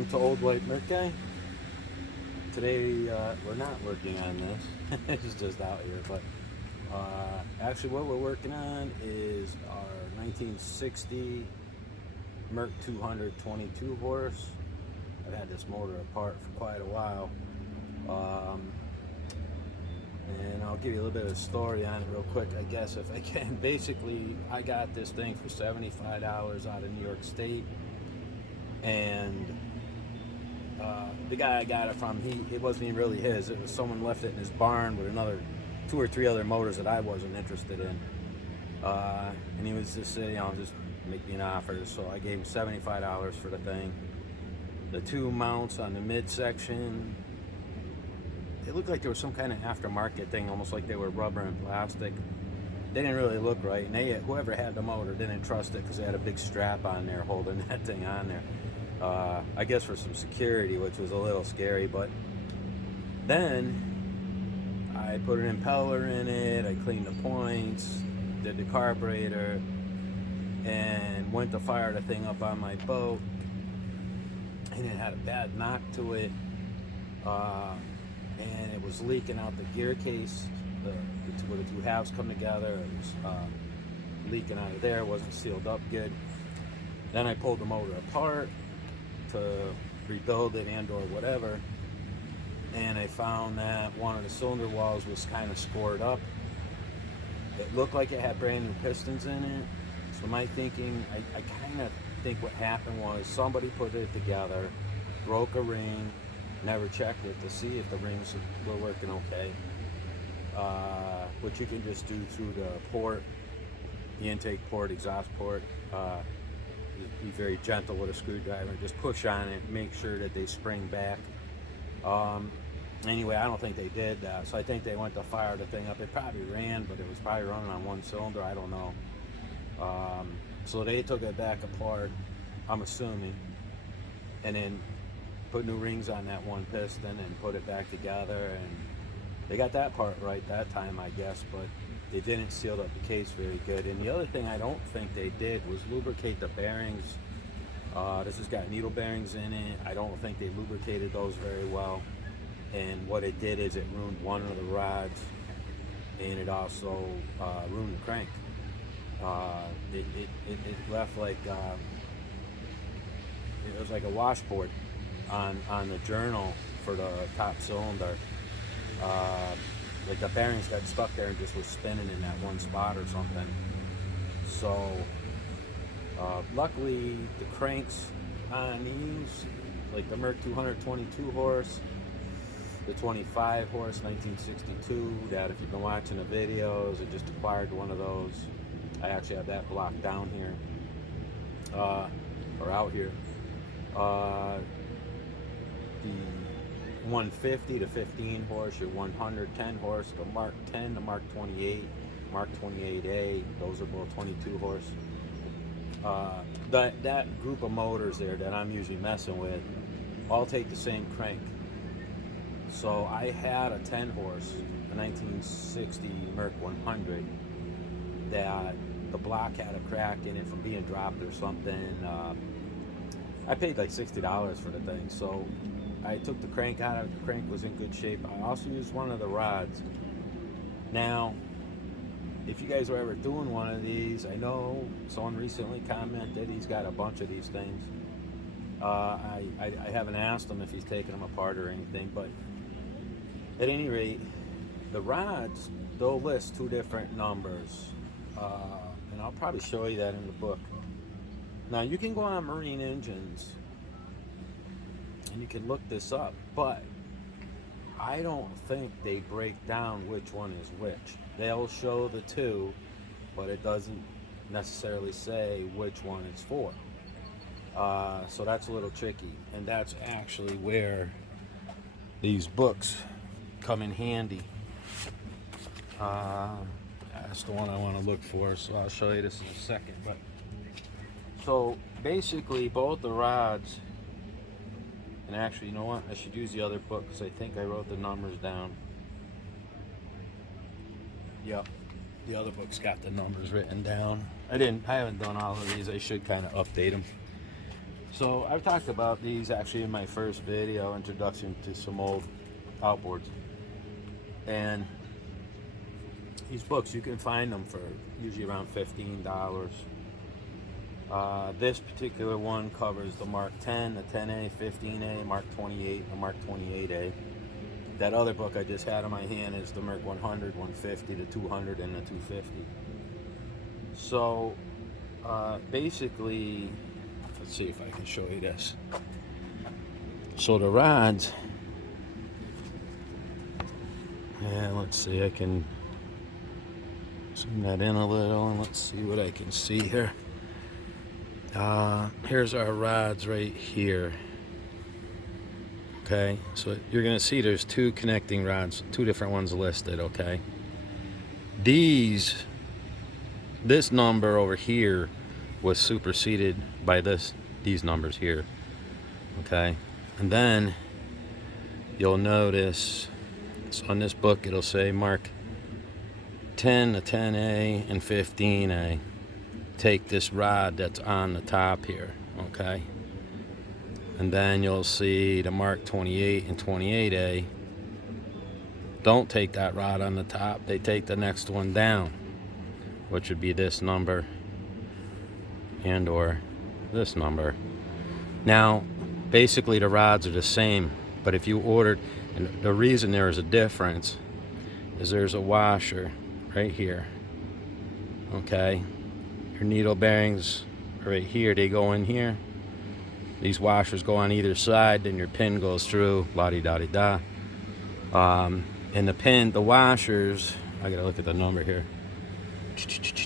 Welcome to Old White Mercury. Today we're not working on this. It's just out here, but actually what we're working on is our 1960 Merc 222 horse. I've had this motor apart for quite a while, and I'll give you a little bit of a story on it real quick, I guess, if I can. Basically, I got this thing for $75 out of New York State, and the guy I got it from, it wasn't even really his. It was someone left it in his barn with another 2 or 3 other motors that I wasn't interested in. And he was just saying, just make me an offer. So I gave him $75 for the thing. The 2 mounts on the midsection, it looked like there was some kind of aftermarket thing, almost like they were rubber and plastic. They didn't really look right, and whoever had the motor didn't trust it because they had a big strap on there holding that thing on there. I guess for some security, which was a little scary. But then I put an impeller in it, I cleaned the points, did the carburetor, and went to fire the thing up on my boat, and it had a bad knock to it, and it was leaking out the gear case where the 2 halves come together. It was leaking out of there, wasn't sealed up good. Then I pulled the motor apart to rebuild it and or whatever, and I found that one of the cylinder walls was kind of scored up. It looked like it had brand new pistons in it. So my thinking, I kind of think what happened was somebody put it together, broke a ring, never checked it to see if the rings were working okay, which you can just do through the port, the intake port, exhaust port. Be very gentle with a screwdriver, just push on it, make sure that they spring back. Anyway, I don't think they did that, so I think they went to fire the thing up. It probably ran, but it was probably running on 1 cylinder, I don't know. So they took it back apart, I'm assuming, and then put new rings on that 1 piston and put it back together, and they got that part right that time, I guess, but they didn't seal up the case very good. And the other thing I don't think they did was lubricate the bearings. This has got needle bearings in it. I don't think they lubricated those very well. And what it did is it ruined one of the rods, and it also ruined the crank. It left like it was like a washboard on the journal for the top cylinder. Like the bearings got stuck there and just was spinning in that one spot or something. So luckily the cranks on these, like the Merc 222 horse, the 25 horse 1962, that if you've been watching the videos, I just acquired one of those. I actually have that block down here, or out here. The 150 to 15 horse, your 110 horse, the Mark 10, the Mark 28, Mark 28A, those are both 22 horse. That group of motors there that I'm usually messing with all take the same crank. So I had a 10 horse, a 1960 Merc 100, that the block had a crack in it from being dropped or something. I paid like $60 for the thing, so I took the crank out of it. The crank was in good shape. I also used one of the rods. Now, if you guys are ever doing one of these, I know someone recently commented he's got a bunch of these things. I haven't asked him if he's taking them apart or anything, but at any rate, the rods, they'll list 2 different numbers, and I'll probably show you that in the book. Now, you can go on Marine Engines and you can look this up, but I don't think they break down which one is which. They'll show the 2, but it doesn't necessarily say which one it's for. So that's a little tricky, and that's actually where these books come in handy. That's the one I want to look for, so I'll show you this in a second. But so basically, both the rods, and actually, you know what? I should use the other book because I think I wrote the numbers down. Yep, the other book's got the numbers written down. I haven't done all of these. I should kind of update them. So I've talked about these actually in my first video, introduction to some old outboards. And these books, you can find them for usually around $15. This particular one covers the Mark 10, the 10A, 15A, Mark 28, the Mark 28A. That other book I just had in my hand is the Merc 100, 150, the 200, and the 250. So basically, let's see if I can show you this. So the rods, and let's see, I can zoom that in a little and let's see what I can see here. Here's our rods right here. Okay, so you're gonna see there's two connecting rods, two different ones listed. Okay, this number over here was superseded by these numbers here. Okay, and then you'll notice, so on this book it'll say Mark 10, the 10A, and 15A. Take this rod that's on the top here. Okay, and then you'll see the Mark 28 and 28A don't take that rod on the top. They take the next one down, which would be this number and or this number. Now basically the rods are the same, but if you ordered, and the reason there is a difference is there's a washer right here. Okay, your needle bearings are right here, they go in here. These washers go on either side, then your pin goes through, la-di-da-di-da. And the pin, the washers, I gotta look at the number here.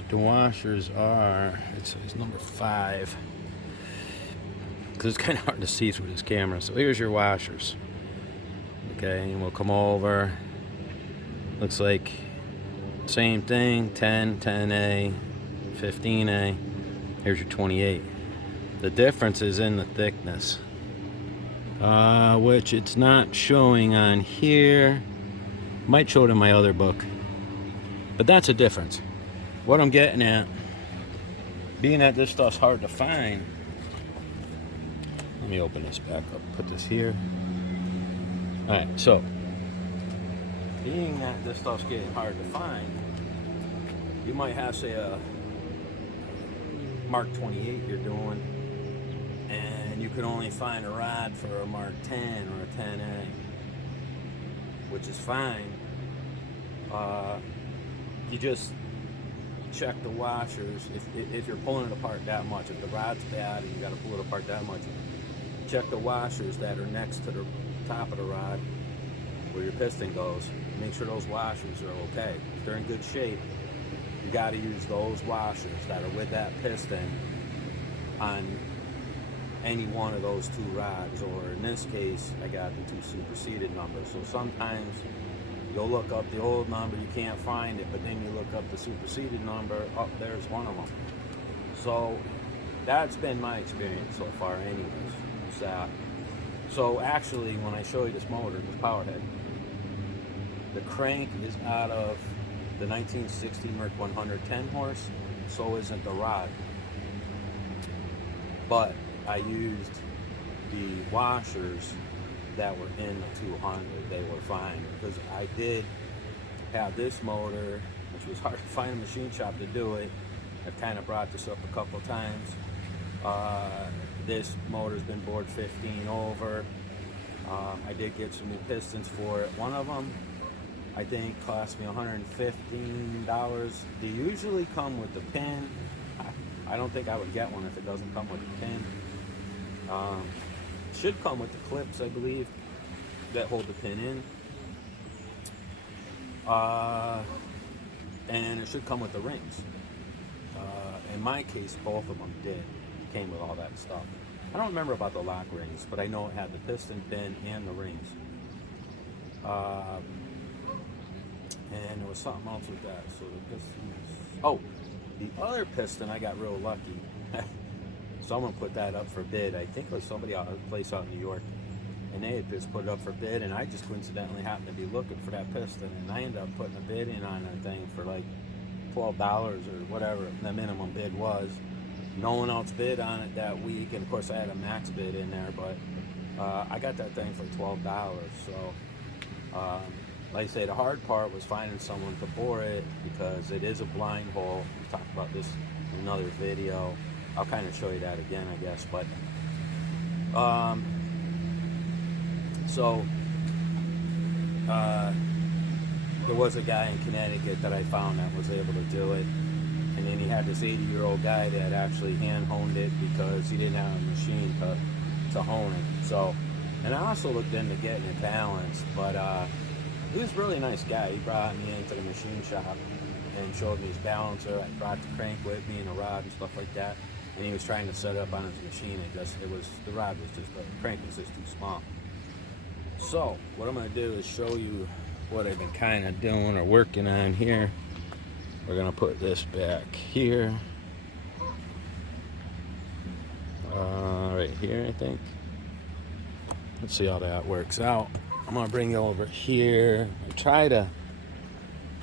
The washers are, it's number 5. Because it's kind of hard to see through this camera. So here's your washers. Okay, and we'll come over. Looks like same thing, 10, 10A, 15A. Here's your 28. The difference is in the thickness, which it's not showing on here. Might show it in my other book, but that's a difference. What I'm getting at, being that this stuff's hard to find, let me open this back up, put this here. All right, so being that this stuff's getting hard to find, you might have, say, a Mark 28 you're doing, and you can only find a rod for a Mark 10 or a 10A, which is fine. You just check the washers. If you're pulling it apart that much, if the rod's bad and you got to pull it apart that much, check the washers that are next to the top of the rod where your piston goes. Make sure those washers are okay. If they're in good shape, you got to use those washers that are with that piston on any one of those two rods, or in this case I got the two superseded numbers. So sometimes you'll look up the old number, you can't find it, but then you look up the superseded number, oh, there's one of them. So that's been my experience so far anyways. So actually when I show you this motor, this powerhead, the crank is out of the 1960 Merc 100 10 horse, so isn't the rod. But I used the washers that were in the 200. They were fine, because I did have this motor, which was hard to find a machine shop to do it. I've kind of brought this up a couple times. This motor's been bored 15 over. I did get some new pistons for it. One of them, I think, cost me $115. They usually come with the pin. I don't think I would get one if it doesn't come with the pin. Should come with the clips, I believe, that hold the pin in. And it should come with the rings. In my case, both of them did. Came with all that stuff. I don't remember about the lock rings, but I know it had the piston pin and the rings. And there was something else with that. So the pistons. Oh, the other piston, I got real lucky. Someone put that up for bid. I think it was somebody out, a place out in New York, and they had just put it up for bid, and I just coincidentally happened to be looking for that piston, and I ended up putting a bid in on that thing for like $12 or whatever the minimum bid was. No one else bid on it that week, and of course I had a max bid in there, but I got that thing for $12. So like I say, the hard part was finding someone to bore it, because it is a blind hole. We talked about this in another video. I'll kind of show you that again, I guess. But there was a guy in Connecticut that I found that was able to do it, and then he had this 80-year-old guy that actually hand honed it because he didn't have a machine to hone it. So, and I also looked into getting it balanced, but he was a really nice guy. He brought me into the machine shop and showed me his balancer. I brought the crank with me and a rod and stuff like that. And he was trying to set it up on his machine. The rod was just, the crank was just too small. So what I'm gonna do is show you what I've been kind of doing or working on here. We're gonna put this back here. Right here, I think. Let's see how that works out. I'm gonna bring it over here. I try to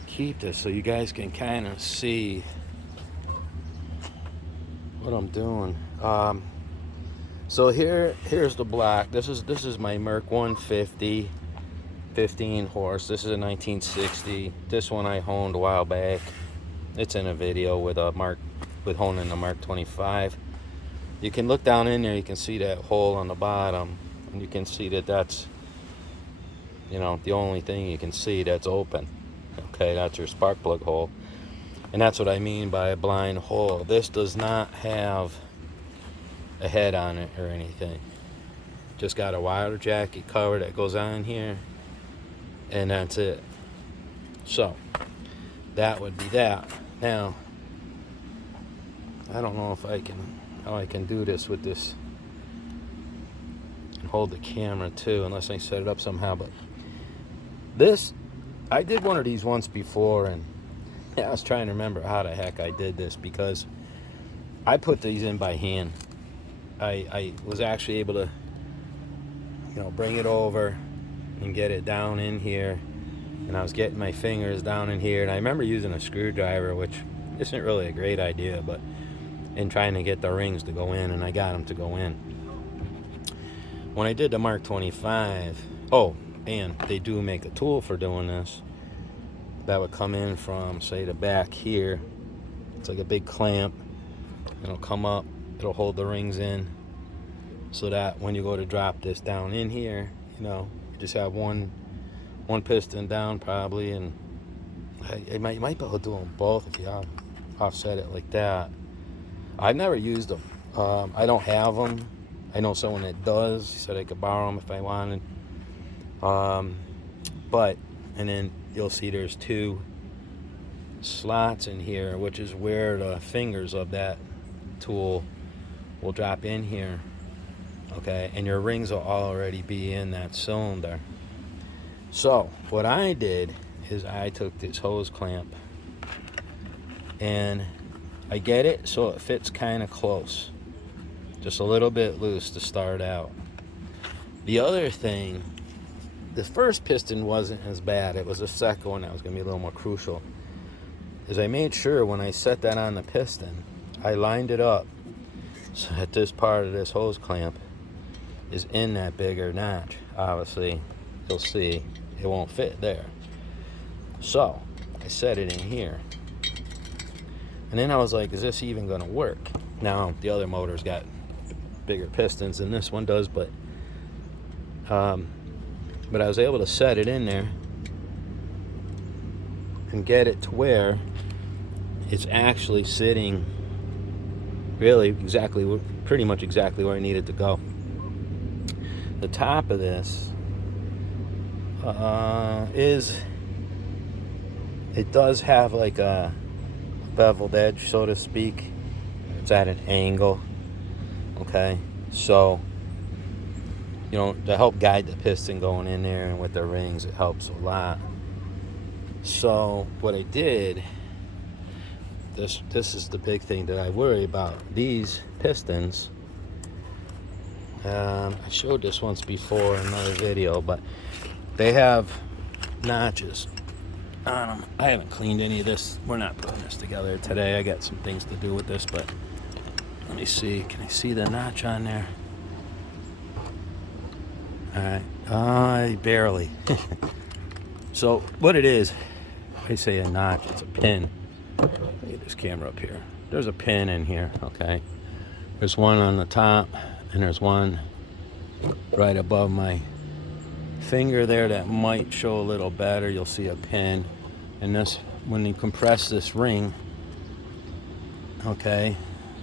keep this so you guys can kind of see what I'm doing. So here's the block. This is my Merc 150, 15 horse. This is a 1960. This one I honed a while back. It's in a video with honing the Mark 25. You can look down in there. You can see that hole on the bottom, and you can see that that's, you know, the only thing you can see that's open. Okay, that's your spark plug hole. And that's what I mean by a blind hole. This does not have a head on it or anything. Just got a water jacket cover that goes on here, and that's it. So that would be that. Now, I don't know if how I can do this with this and hold the camera too, unless I set it up somehow. But this, I did one of these once before, and I was trying to remember how the heck I did this, because I put these in by hand. I was actually able to, you know, bring it over and get it down in here, and I was getting my fingers down in here, and I remember using a screwdriver, which isn't really a great idea, but in trying to get the rings to go in, and I got them to go in. When I did the Mark 25, oh, and they do make a tool for doing this that would come in from, say, the back here. It's like a big clamp. It'll come up, it'll hold the rings in, so that when you go to drop this down in here, you know, you just have one piston down probably, and you might be able to do them both if you offset it like that. I've never used them. I don't have them. I know someone that does. He said I could borrow them if I wanted. But, and then you'll see there's two slots in here, which is where the fingers of that tool will drop in here. Okay, and your rings will already be in that cylinder. So what I did is I took this hose clamp and I get it so it fits kind of close, just a little bit loose to start out. The other thing, the first piston wasn't as bad. It was the second one that was going to be a little more crucial. Is I made sure when I set that on the piston, I lined it up so that this part of this hose clamp is in that bigger notch. Obviously, you'll see it won't fit there. So I set it in here. And then I was like, is this even going to work? Now, the other motor's got bigger pistons than this one does, but I was able to set it in there and get it to where it's actually sitting really pretty much exactly where I need it to go. The top of this it does have like a beveled edge, so to speak. It's at an angle. Okay, so you know, to help guide the piston going in there and with the rings, it helps a lot. So what I did, this is the big thing that I worry about. These pistons, I showed this once before in another video, but they have notches on them. I haven't cleaned any of this. We're not putting this together today. I got some things to do with this, but me see. Can I see the notch on there? Alright, barely. So what it is, I say a notch, it's a pin. Get this camera up here. There's a pin in here, okay? There's one on the top, and there's one right above my finger there that might show a little better. You'll see a pin. And this, when you compress this ring, okay,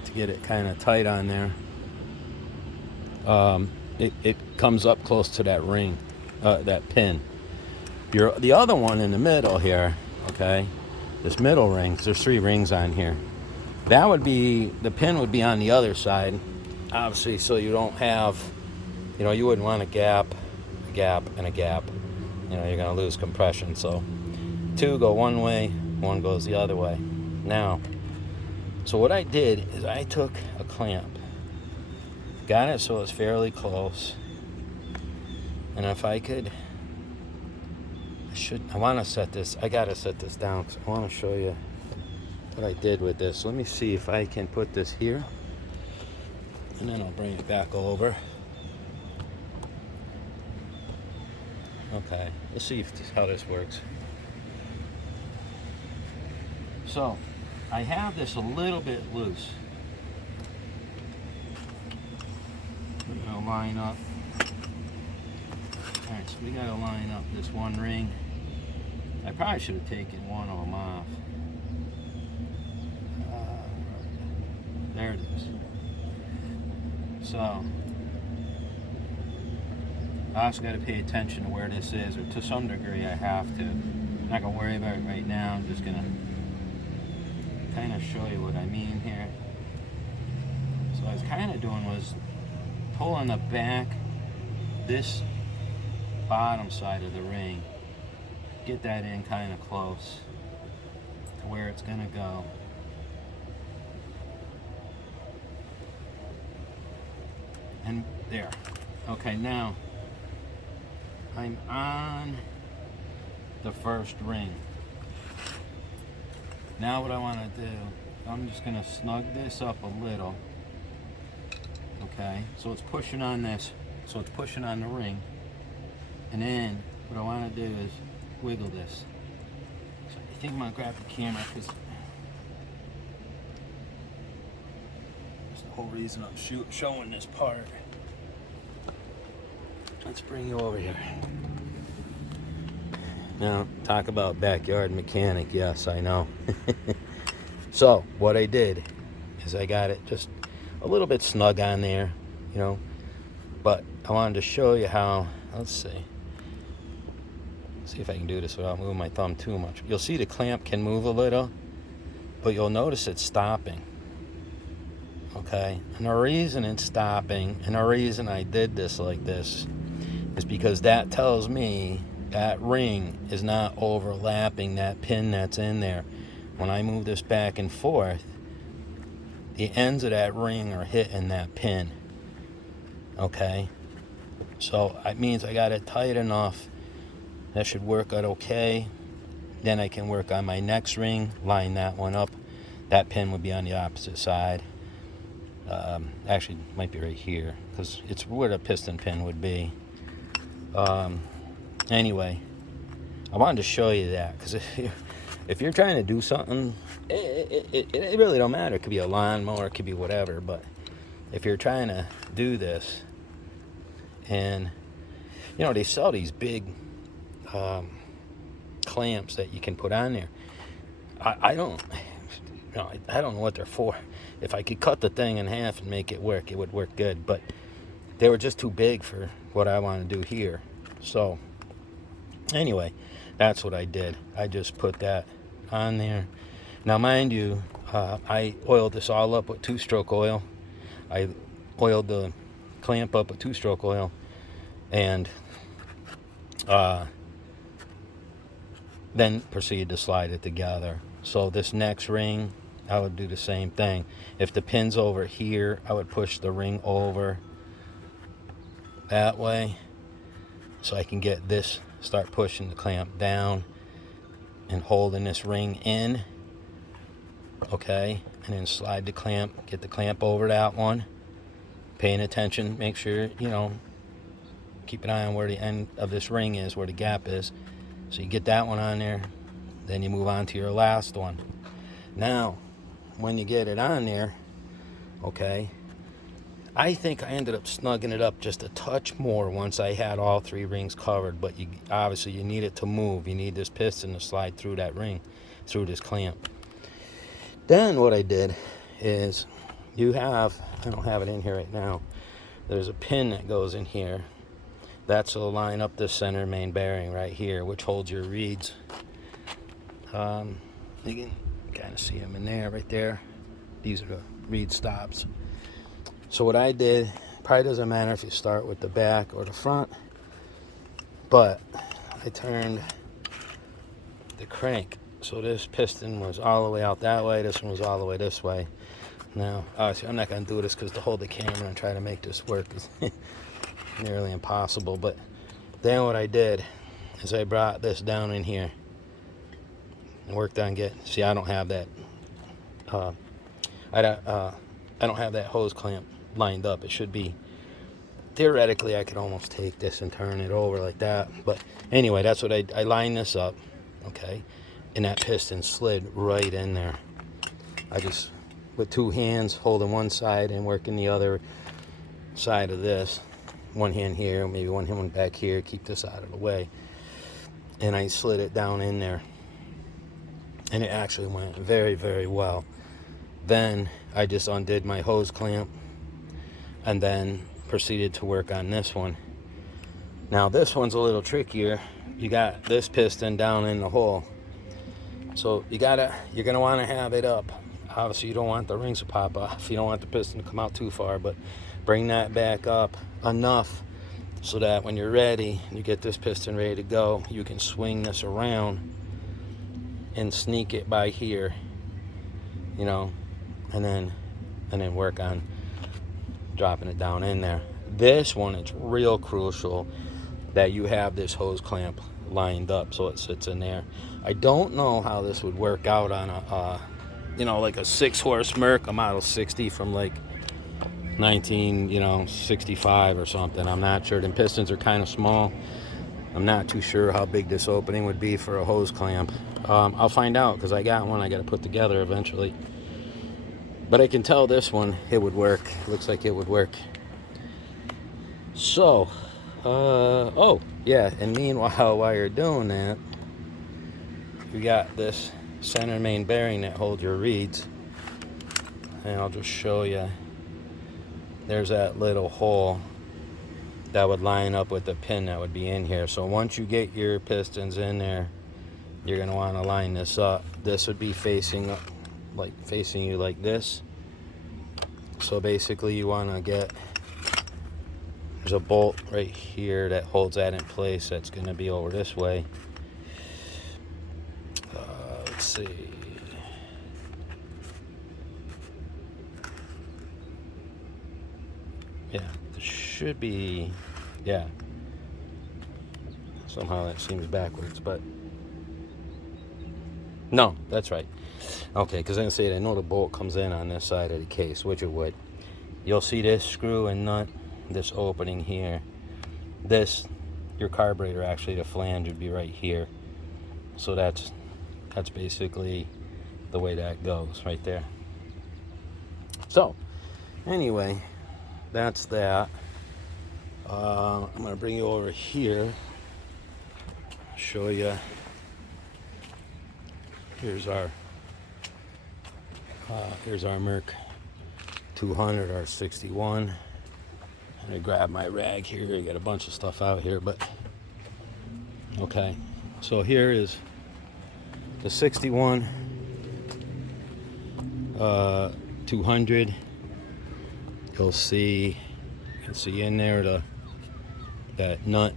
to get it kind of tight on there, it comes up close to that ring, that pin. The other one in the middle here, okay, this middle ring, there's 3 rings on here. That would be, the pin would be on the other side, obviously, so you don't have, you know, you wouldn't want a gap, and a gap. You know, you're going to lose compression. So 2 go one way, 1 goes the other way. Now, so what I did is I took a clamp, got it so it's fairly close, and if I could, I want to set this, I got to set this down because I want to show you what I did with this. Let me see if I can put this here, and then I'll bring it back over. Okay, let's see how this works. So, I have this a little bit loose. We're going to line up. Alright, so we got to line up this one ring. I probably should have taken one of them off. There it is. So, I also got to pay attention to where this is, or to some degree I have to. I'm not going to worry about it right now. I'm just going to kind of show you what I mean here. So what I was kind of doing was pulling the back, this bottom side of the ring, get that in kind of close to where it's going to go. And there. Okay, now I'm on the first ring. Now what I want to do, I'm just going to snug this up a little. Okay, so it's pushing on this, so it's pushing on the ring. And then what I want to do is wiggle this. So I think I'm going to grab the camera because that's the whole reason I'm showing this part. Let's bring you over here. Now, talk about backyard mechanic. Yes, I know. So, what I did is I got it just a little bit snug on there, you know. But I wanted to show you how, let's see if I can do this without moving my thumb too much. You'll see the clamp can move a little, but you'll notice it's stopping. Okay? And the reason it's stopping, and the reason I did this like this, is because that tells me that ring is not overlapping that pin that's in there. When I move this back and forth, the ends of that ring are hitting that pin. Okay? So it means I got it tight enough. That should work out okay. Then I can work on my next ring, line that one up. That pin would be on the opposite side. Actually, it might be right here, because it's where the piston pin would be. Anyway, I wanted to show you that, because if you're trying to do something, it really don't matter. It could be a lawnmower, it could be whatever, but if you're trying to do this, and you know, they sell these big clamps that you can put on there. I don't know what they're for. If I could cut the thing in half and make it work, it would work good, but they were just too big for what I want to do here. So anyway, that's what I did. I just put that on there. Now mind you, I oiled this all up with 2-stroke oil. I oiled the clamp up with 2-stroke oil, and then proceed to slide it together. So this next ring, I would do the same thing. If the pin's over here, I would push the ring over that way, so I can get this, start pushing the clamp down and holding this ring in. Okay, and then slide the clamp, get the clamp over that one, paying attention, make sure, you know, keep an eye on where the end of this ring is, where the gap is. So you get that one on there, then you move on to your last one. Now, when you get it on there, okay, I think I ended up snugging it up just a touch more once I had all 3 rings covered, but obviously you need it to move. You need this piston to slide through that ring, through this clamp. Then what I did is, I don't have it in here right now, there's a pin that goes in here. That's to line up the center main bearing right here, which holds your reeds. You can kind of see them in there, right there. These are the reed stops. So what I did, probably doesn't matter if you start with the back or the front, but I turned the crank. So this piston was all the way out that way, this one was all the way this way. Now, obviously I'm not going to do this because to hold the camera and try to make this work is nearly impossible. But then what I did is I brought this down in here and worked on see, I don't have that I don't have that hose clamp lined up. It should be, theoretically I could almost take this and turn it over like that, but anyway, that's what I lined this up, okay, and that piston slid right in there. I just, with 2 hands, holding one side and working the other side of this, one hand here, maybe one hand back here, keep this out of the way, and I slid it down in there, and it actually went very, very well. Then I just undid my hose clamp and then proceeded to work on this one. Now this one's a little trickier. You got this piston down in the hole, so you're gonna want to have it up. Obviously you don't want the rings to pop off, you don't want the piston to come out too far, but bring that back up enough so that when you're ready, you get this piston ready to go, you can swing this around and sneak it by here, you know, and then work on dropping it down in there. This one, it's real crucial that you have this hose clamp lined up so it sits in there. I don't know how this would work out on a you know, like a 6-horse Merc, a Model 60 from like 1965 or something. I'm not sure. The pistons are kind of small. I'm not too sure how big this opening would be for a hose clamp. I'll find out, because I got one I got to put together eventually. But I can tell this one, it would work. Looks like it would work. So, oh, yeah, and meanwhile, while you're doing that, you got this center main bearing that holds your reeds. And I'll just show you. There's that little hole that would line up with the pin that would be in here. So once you get your pistons in there, you're going to want to line this up. This would be facing up, like facing you like this. So basically you want to get, there's a bolt right here that holds that in place. That's going to be over this way. Let's see. Yeah, it should be, yeah. Somehow that seems backwards, but no, that's right. Okay, because I say I know the bolt comes in on this side of the case, which it would. You'll see this screw and nut, this opening here. This, your carburetor, actually the flange would be right here. So that's basically the way that goes right there. So anyway, that's that. I'm going to bring you over here, show you. Here's our Merc 200, our 61. I'm going to grab my rag here. I got a bunch of stuff out here, but okay. So here is the 61 200. You'll see in there that nut,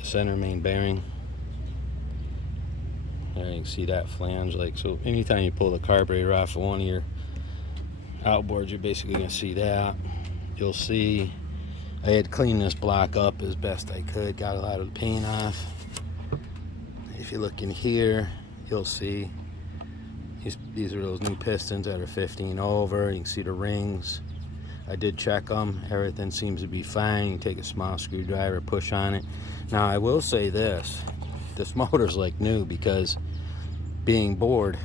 the center main bearing. There you can see that flange. Like, so anytime you pull the carburetor off of one of your outboards, you're basically going to see that. You'll see I had cleaned this block up as best I could, got a lot of the paint off. If you look in here, you'll see, These are those new pistons that are 15 over. You can see the rings. I did check them. Everything seems to be fine. You take a small screwdriver, push on it. Now I will say this motor's like new, because being bored,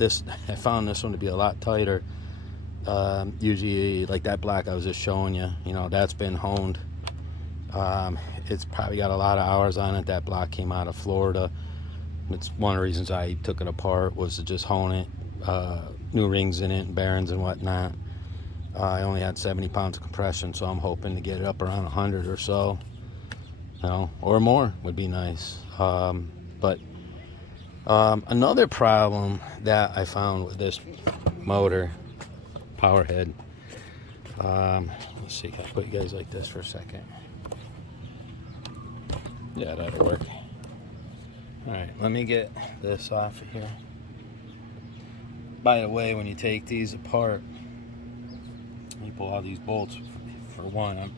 I found this one to be a lot tighter. Usually like that black I was just showing you, that's been honed. It's probably got a lot of hours on it. That block came out of Florida. It's one of the reasons I took it apart, was to just hone it. New rings in it and bearings and whatnot. I only had 70 pounds of compression, so I'm hoping to get it up around 100 or so, or more would be nice. But another problem that I found with this motor, powerhead, let's see, can I put you guys like this for a second? Yeah, that'll work. Alright, let me get this off of here. By the way, when you take these apart, you pull all these bolts. For one,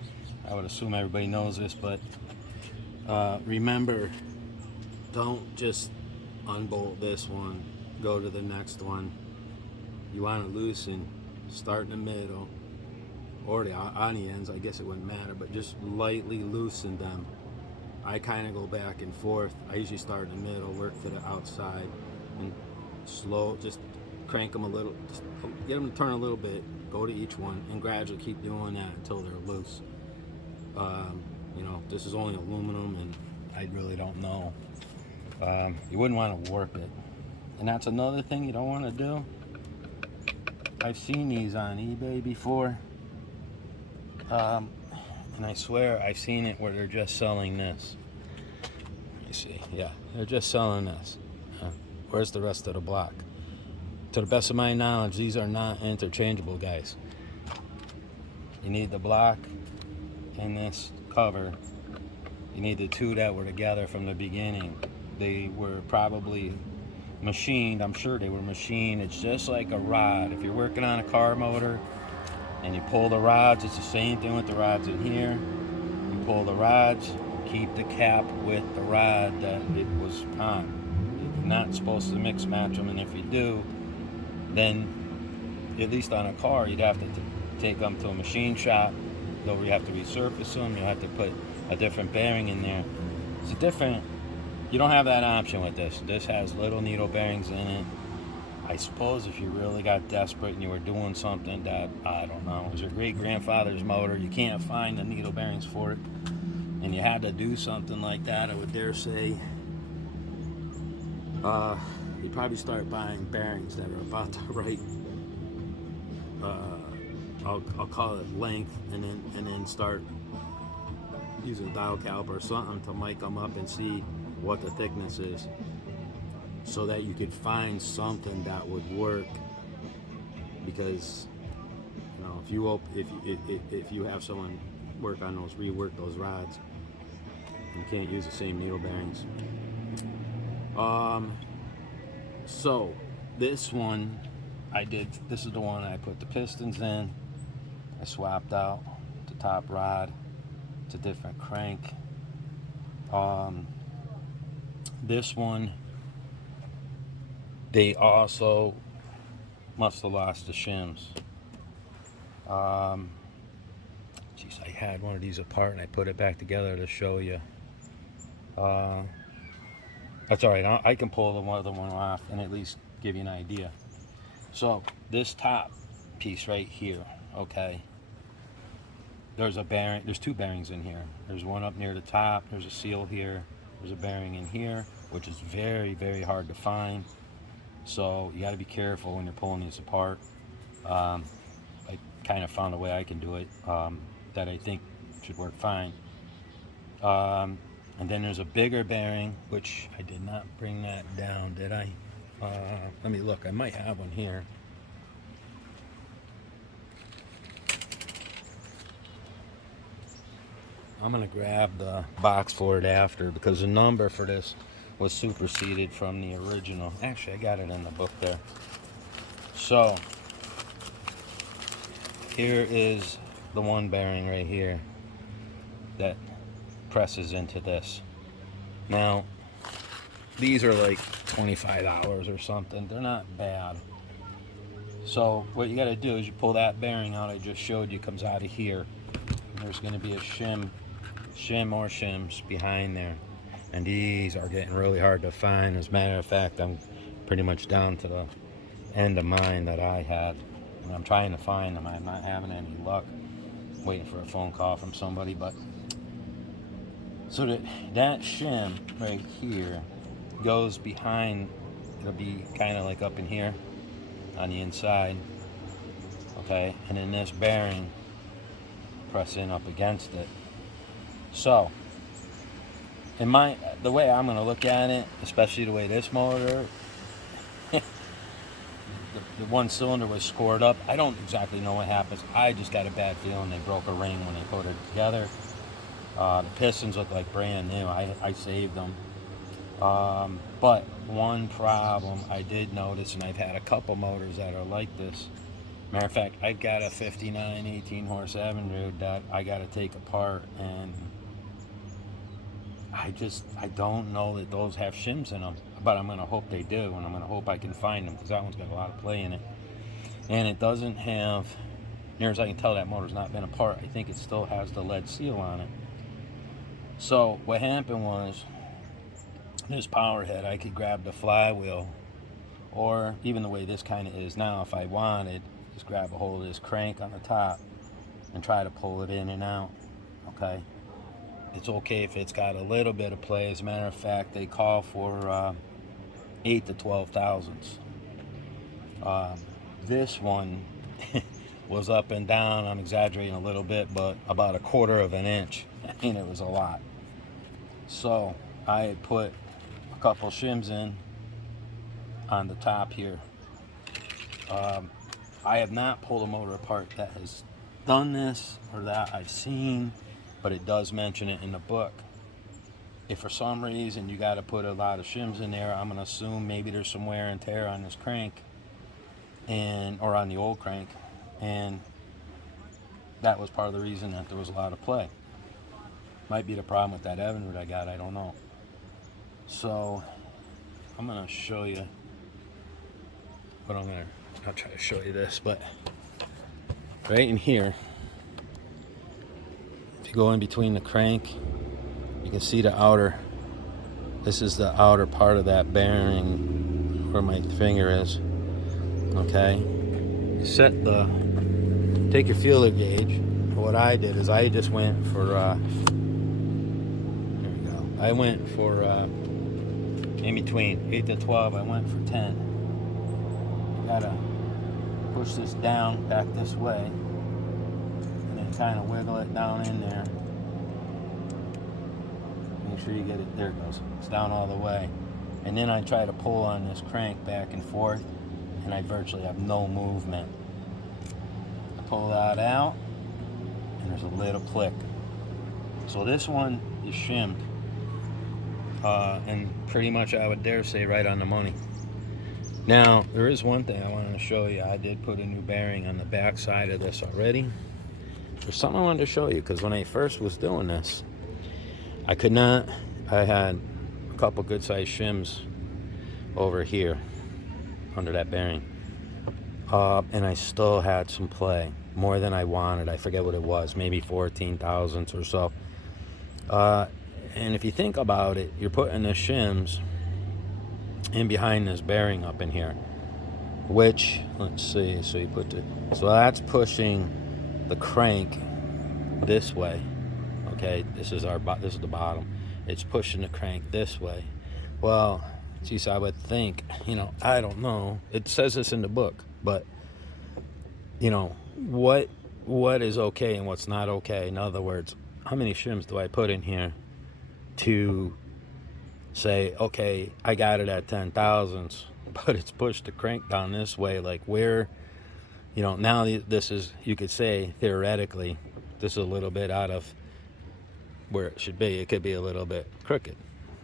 I would assume everybody knows this, but remember, don't just unbolt this one, go to the next one. You want to loosen, start in the middle, or on the ends, I guess it wouldn't matter, but just lightly loosen them. I kind of go back and forth. I usually start in the middle, work to the outside, and just crank them a little, just get them to turn a little bit, go to each one, and gradually keep doing that until they're loose. This is only aluminum, and I really don't know. You wouldn't want to warp it. And that's another thing you don't want to do. I've seen these on eBay before. And I swear I've seen it where they're just selling this. Let me see. Yeah, they're just selling this. Where's the rest of the block? To the best of my knowledge, these are not interchangeable, guys. You need the block and this cover. You need the two that were together from the beginning. They were probably machined. I'm sure they were machined. It's just like a rod. If you're working on a car motor and you pull the rods, it's the same thing with the rods in here. You pull the rods, keep the cap with the rod that it was on. You're not supposed to mix match them, and if you do, then at least on a car, you'd have to take them to a machine shop. Though you have to resurface them, you have to put a different bearing in there. It's a different. You don't have that option with this. This has little needle bearings in it. I suppose if you really got desperate and you were doing something that, I don't know, was your great-grandfather's motor, you can't find the needle bearings for it, and you had to do something like that, I would dare say, you'd probably start buying bearings that are about the right, I'll call it length, and then start using a dial caliper or something to mic them up and see what the thickness is, so that you could find something that would work. Because if you have someone rework those rods, you can't use the same needle bearings. So this one this is the one I put the pistons in. I swapped out the top rod. It's a different crank. This one, they also must have lost the shims. Geez, I had one of these apart and I put it back together to show you. That's all right. I can pull the other one off and at least give you an idea. So this top piece right here, okay. There's a bearing. There's two bearings in here. There's one up near the top. There's a seal here. There's a bearing in here, which is very, very hard to find. So you got to be careful when you're pulling these apart. I kind of found a way I can do it that I think should work fine. And then there's a bigger bearing, which I did not bring that down, did I? Let me look. I might have one here. I'm going to grab the box for it after, because the number for this was superseded from the original. Actually, I got it in the book there. So, here is the one bearing right here that presses into this. Now, these are like $25 or something. They're not bad. So what you got to do is you pull that bearing out I just showed you, comes out of here. And there's going to be a shim or shims behind there. And these are getting really hard to find. As a matter of fact, I'm pretty much down to the end of mine that I had. And I'm trying to find them. I'm not having any luck. I'm waiting for a phone call from somebody. But so that shim right here goes behind. It'll be kind of like up in here on the inside, okay, and then this bearing press in up against it. So the way I'm going to look at it, especially the way this motor the one cylinder was scored up, I don't exactly know what happens. I just got a bad feeling they broke a ring when they put it together. The pistons look like brand new. I saved them. But one problem I did notice, and I've had a couple motors that are like this. Matter of fact, I've got a 59 18 horse Evinrude that I got to take apart, and I don't know that those have shims in them, but I'm going to hope they do, and I'm going to hope I can find them, because that one's got a lot of play in it. And it doesn't have, near as I can tell, that motor's not been apart. I think it still has the lead seal on it. So what happened was, this power head, I could grab the flywheel, or even the way this kind of is now, if I wanted, just grab a hold of this crank on the top and try to pull it in and out, okay? It's okay if it's got a little bit of play. As a matter of fact, they call for 8 to 12 thousandths. This one was up and down, I'm exaggerating a little bit, but about 1/4 of an inch. I mean, it was a lot. So I put a couple shims in on the top here. I have not pulled a motor apart that has done this or that I've seen, but it does mention it in the book. If for some reason you got to put a lot of shims in there, I'm going to assume maybe there's some wear and tear on this crank, or on the old crank, and that was part of the reason that there was a lot of play. Might be the problem with that Evinrude I got, I don't know. So I'm going to show you what I'll try to show you this, but right in here, if you go in between the crank, you can see the outer, this is the outer part of that bearing where my finger is, okay? You take your feeler gauge. What I did is I just went for, there we go. I went for, in between 8 to 12, I went for 10. You gotta push this down, back this way, and then kind of wiggle it down in there. Make sure you get it, there it goes, it's down all the way. And then I try to pull on this crank back and forth, and I virtually have no movement. I pull that out, and there's a little click. So this one is shimmed, and pretty much I would dare say right on the money. Now, there is one thing I wanted to show you. I did put a new bearing on the back side of this already. There's something I wanted to show you, because when I first was doing this, I had a couple good sized shims over here under that bearing, and I still had some play, more than I wanted. I forget what it was, maybe 14 thousandths or so. And if you think about it, you're putting the shims in behind this bearing up in here, which, let's see, so that's pushing the crank this way, okay? This is the bottom. It's pushing the crank this way. Well, geez, I would think, I don't know, it says this in the book, but what is okay and what's not okay? In other words, how many shims do I put in here to say, okay, I got it at 10 thousandths, but it's pushed the crank down this way, like where, now this is, you could say, theoretically, this is a little bit out of where it should be. It could be a little bit crooked,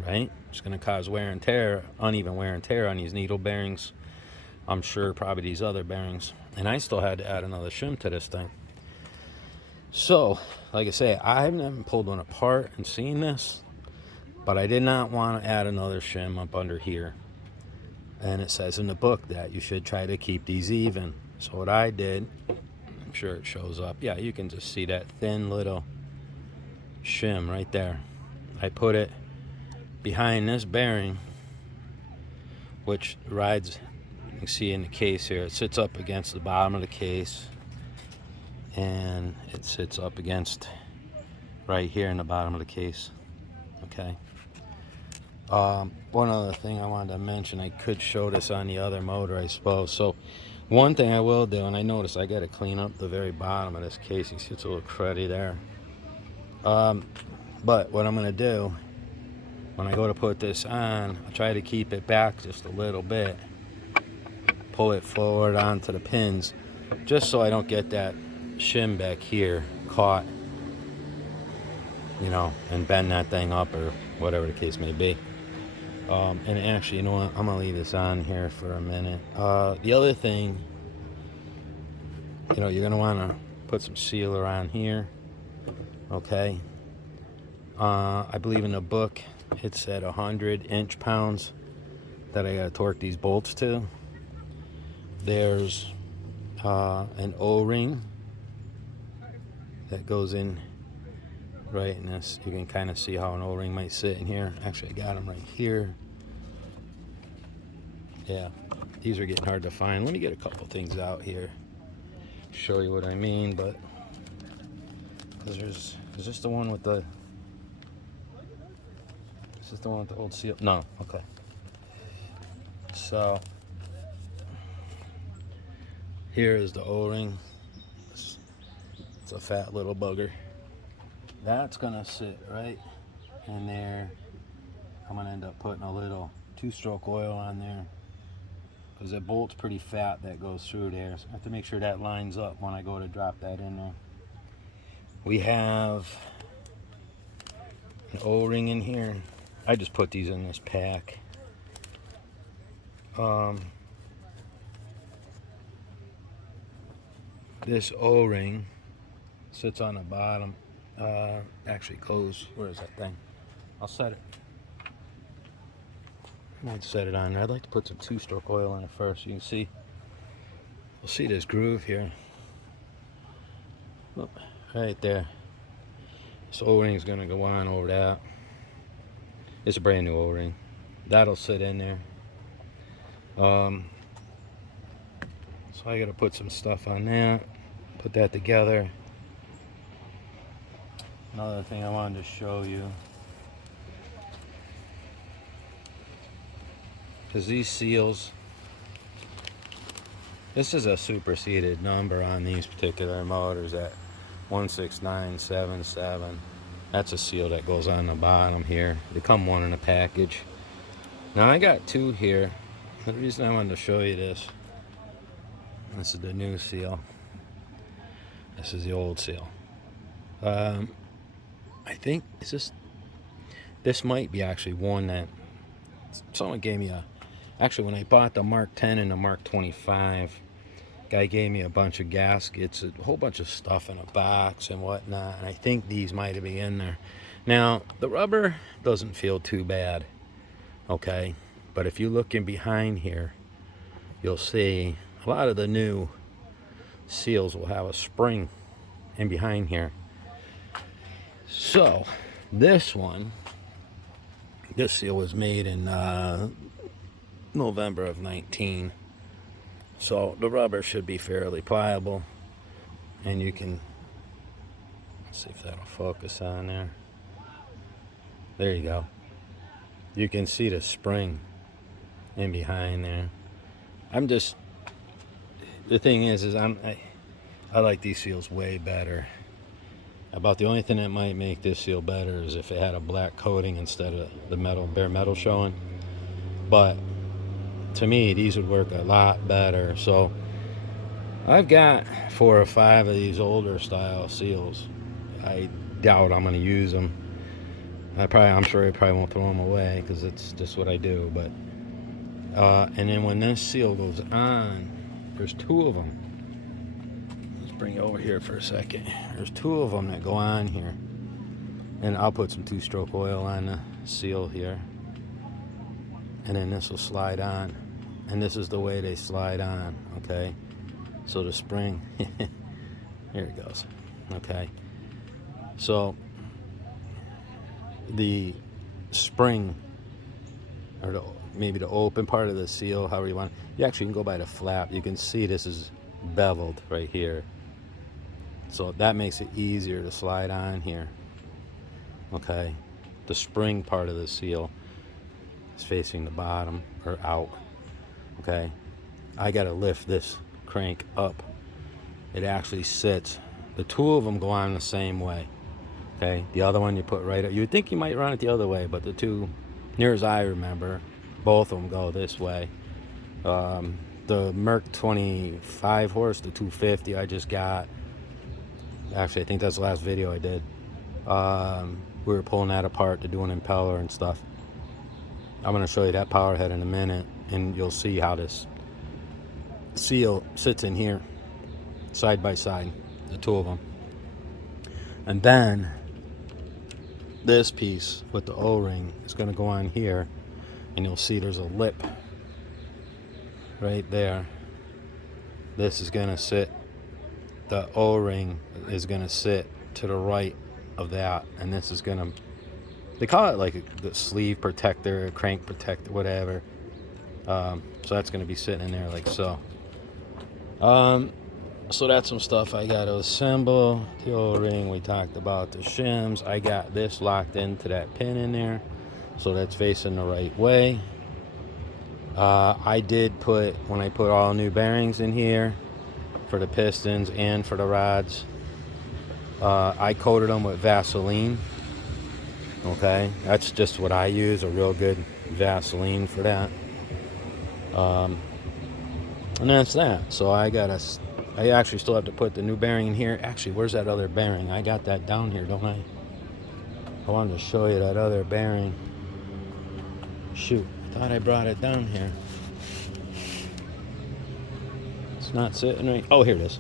right? It's going to cause wear and tear, uneven wear and tear on these needle bearings. I'm sure probably these other bearings. And I still had to add another shim to this thing. So, like I say, I haven't pulled one apart and seen this. But I did not want to add another shim up under here. And it says in the book that you should try to keep these even. So what I did, I'm sure it shows up. Yeah, you can just see that thin little shim right there. I put it behind this bearing, which rides, you can see in the case here, it sits up against the bottom of the case, and it sits up against right here in the bottom of the case. Okay. One other thing I wanted to mention, I could show this on the other motor, I suppose. So one thing I will do, and I notice I got to clean up the very bottom of this case. You see it's a little cruddy there. But what I'm going to do, when I go to put this on, I try to keep it back just a little bit. Pull it forward onto the pins, just so I don't get that shim back here caught, you know, and bend that thing up or whatever the case may be. And actually, you know what, I'm gonna leave this on here for a minute. The other thing, you know, you're gonna want to put some sealer on here. Okay. I believe in the book it said 100 inch-pounds that I gotta torque these bolts to. There's an O-ring that goes in right in this. You can kind of see how an O-ring might sit in here. Actually, I got them right here. Yeah, these are getting hard to find. Let me get a couple things out here, show you what I mean. But because is this the one with the, is this the one with the old seal? No. Okay. So here is the O-ring. It's a fat little bugger. That's gonna sit right in there. I'm gonna end up putting a little 2-stroke oil on there because the bolt's pretty fat that goes through there. So I have to make sure that lines up when I go to drop that in there. We have an O-ring in here. I just put these in this pack. This O-ring sits on the bottom. Actually goes, where is that thing? I'll set it. I might set it on there. I'd like to put some 2-stroke oil on it first. You can see, we'll see this groove here. Oh, right there. This O-ring is going to go on over that. It's a brand new O-ring. That'll sit in there. So I got to put some stuff on that. Put that together. Another thing I wanted to show you is these seals. This is a superseded number on these particular motors at 16977. That's a seal that goes on the bottom here. They come one in a package. Now I got two here. The reason I wanted to show you this is the new seal. This is the old seal. I think this might be actually one that someone gave me actually when I bought the Mark 10 and the Mark 25, guy gave me a bunch of gaskets, a whole bunch of stuff in a box and whatnot, and I think these might have been in there. Now the rubber doesn't feel too bad, okay, but if you look in behind here, you'll see a lot of the new seals will have a spring in behind here. So this seal was made in November of 19. So the rubber should be fairly pliable, and you can, let's see if that'll focus on there. There you go. You can see the spring in behind there. The thing is I like these seals way better. About the only thing that might make this seal better is if it had a black coating instead of the bare metal showing. But to me, these would work a lot better. So I've got 4 or 5 of these older style seals. I doubt I'm going to use them. I'm sure I probably won't throw them away because it's just what I do. But and then when this seal goes on, there's 2 of them. Let's bring it over here for a second. There's 2 of them that go on here, And I'll put some 2-stroke oil on the seal here. And then this will slide on. And this is the way they slide on, okay? So the spring, here it goes, okay? So the spring, or maybe the open part of the seal, however you want, you actually can go by the flap. You can see this is beveled right here. So that makes it easier to slide on here, okay? The spring part of the seal is facing the bottom or out, okay? I gotta lift this crank up. It actually sits. The two of them go on the same way, okay? The other one you put right up. You would think you might run it the other way, but the two, near as I remember, both of them go this way. The Merc 25 horse, the 250 I just got, actually I think that's the last video I did. We were pulling that apart to do an impeller and stuff. I'm going to show you that power head in a minute, and you'll see how this seal sits in here side by side, the two of them. And then this piece with the O-ring is going to go on here, and you'll see there's a lip right there. This is going to sit, the O-ring is going to sit to the right of that, and this is going to, they call it like the sleeve protector, crank protector, whatever. So that's going to be sitting in there like so. So that's some stuff I got to assemble. The O-ring, we talked about the shims. I got this locked into that pin in there, so that's facing the right way. I did put, when I put all new bearings in here for the pistons and for the rods, I coated them with Vaseline. Okay, that's just what I use, a real good Vaseline for that. And that's that. So I actually still have to put the new bearing in here. Actually, where's that other bearing? I got that down here, don't I? I wanted to show you that other bearing. Shoot, I thought I brought it down here. It's not sitting right. Oh, here it is.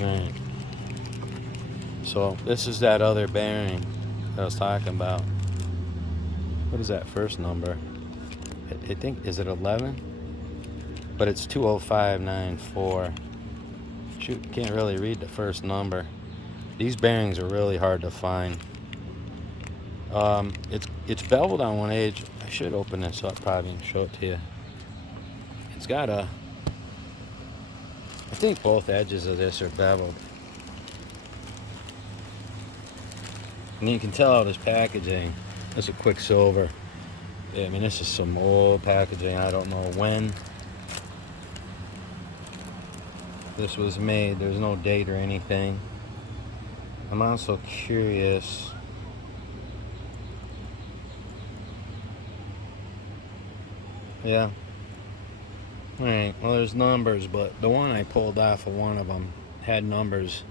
All right. So this is that other bearing that I was talking about. What is that first number? I think, is it 11? But it's 20594. Shoot, can't really read the first number. These bearings are really hard to find. It's beveled on one edge. I should open this up probably and show it to you. It's got a, I think both edges of this are beveled. And you can tell this packaging. This is Quicksilver. Yeah, I mean, this is some old packaging. I don't know when this was made. There's no date or anything. I'm also curious. Yeah. Alright, well, there's numbers, but the one I pulled off of one of them had numbers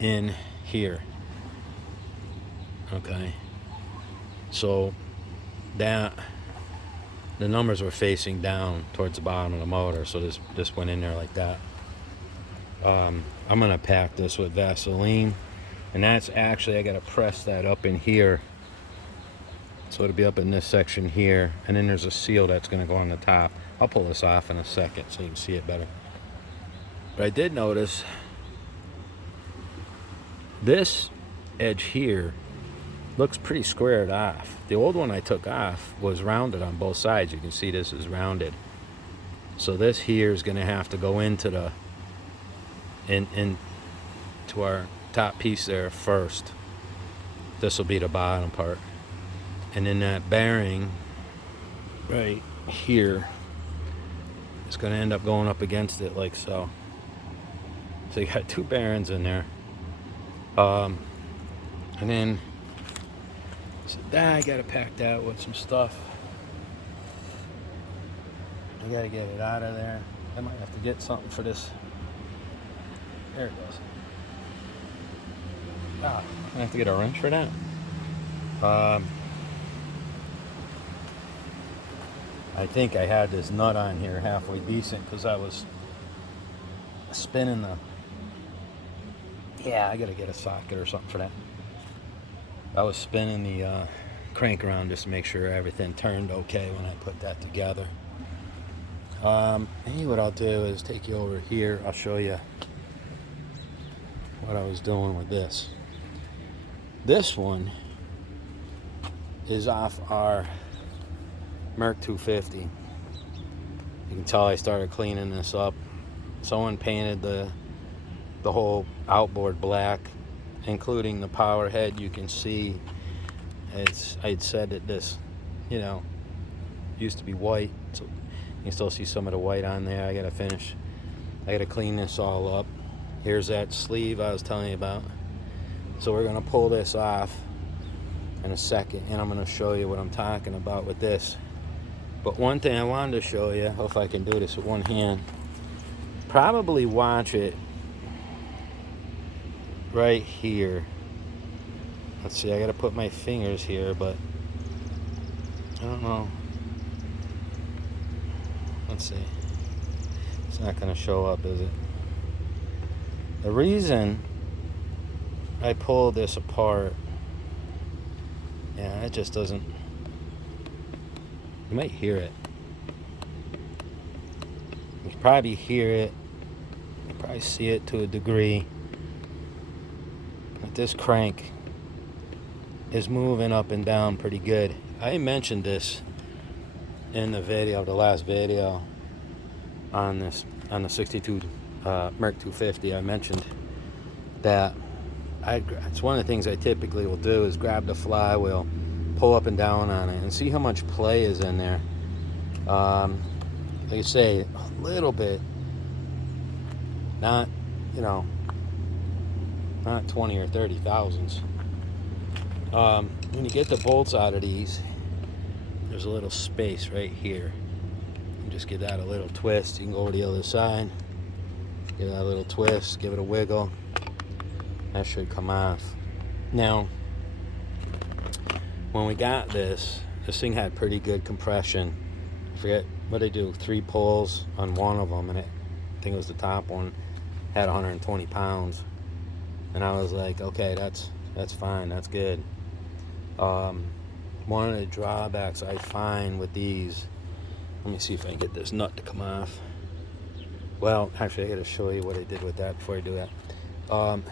in here. Okay. So that, the numbers were facing down towards the bottom of the motor, so this went in there like that. I'm gonna pack this with Vaseline, and that's actually, I gotta press that up in here, so it'll be up in this section here, and then there's a seal that's gonna go on the top. I'll pull this off in a second so you can see it better. But I did notice this edge here looks pretty squared off. The old one I took off was rounded on both sides. You can see this is rounded. So this here is going to have to go into the to our top piece there first. This will be the bottom part. And then that bearing right here is going to end up going up against it like so. So you got two bearings in there. And then so I gotta pack that with some stuff. I gotta get it out of there. I might have to get something for this. There it goes. Ah, I have to get a wrench for that. I think I had this nut on here halfway decent because I was spinning the. Yeah, I gotta get a socket or something for that. I was spinning the crank around just to make sure everything turned okay when I put that together. Maybe what I'll do is take you over here. I'll show you what I was doing with this. This one is off our Merc 250. You can tell I started cleaning this up. Someone painted the whole outboard black, including the power head. You can see I'd said that this, used to be white, so you can still see some of the white on there. I gotta clean this all up. Here's that sleeve I was telling you about. So we're gonna pull this off in a second, and I'm gonna show you what I'm talking about with this. But one thing I wanted to show you, if I can do this with one hand, probably watch it right here. Let's see, I gotta put my fingers here, but I don't know. Let's see. It's not gonna show up, is it? The reason I pulled this apart, it just doesn't. You might hear it. You can probably hear it. You can probably see it to a degree. But this crank is moving up and down pretty good. I mentioned this in the last video on the 62 Merc 250. I mentioned that it's one of the things I typically will do is grab the flywheel, pull up and down on it, and see how much play is in there. Like I say, a little bit, not 20 or 30 thousandths. When you get the bolts out of these, there's a little space right here. You just give that a little twist. You can go to the other side, give that a little twist, give it a wiggle. That should come off. Now, when we got this thing had pretty good compression. I forget what they do, 3 pulls on one of them, and I think it was the top one, had 120 pounds. And I was like, okay, that's fine, that's good. One of the drawbacks I find with these, let me see if I can get this nut to come off. Well, actually, I gotta show you what I did with that before I do that.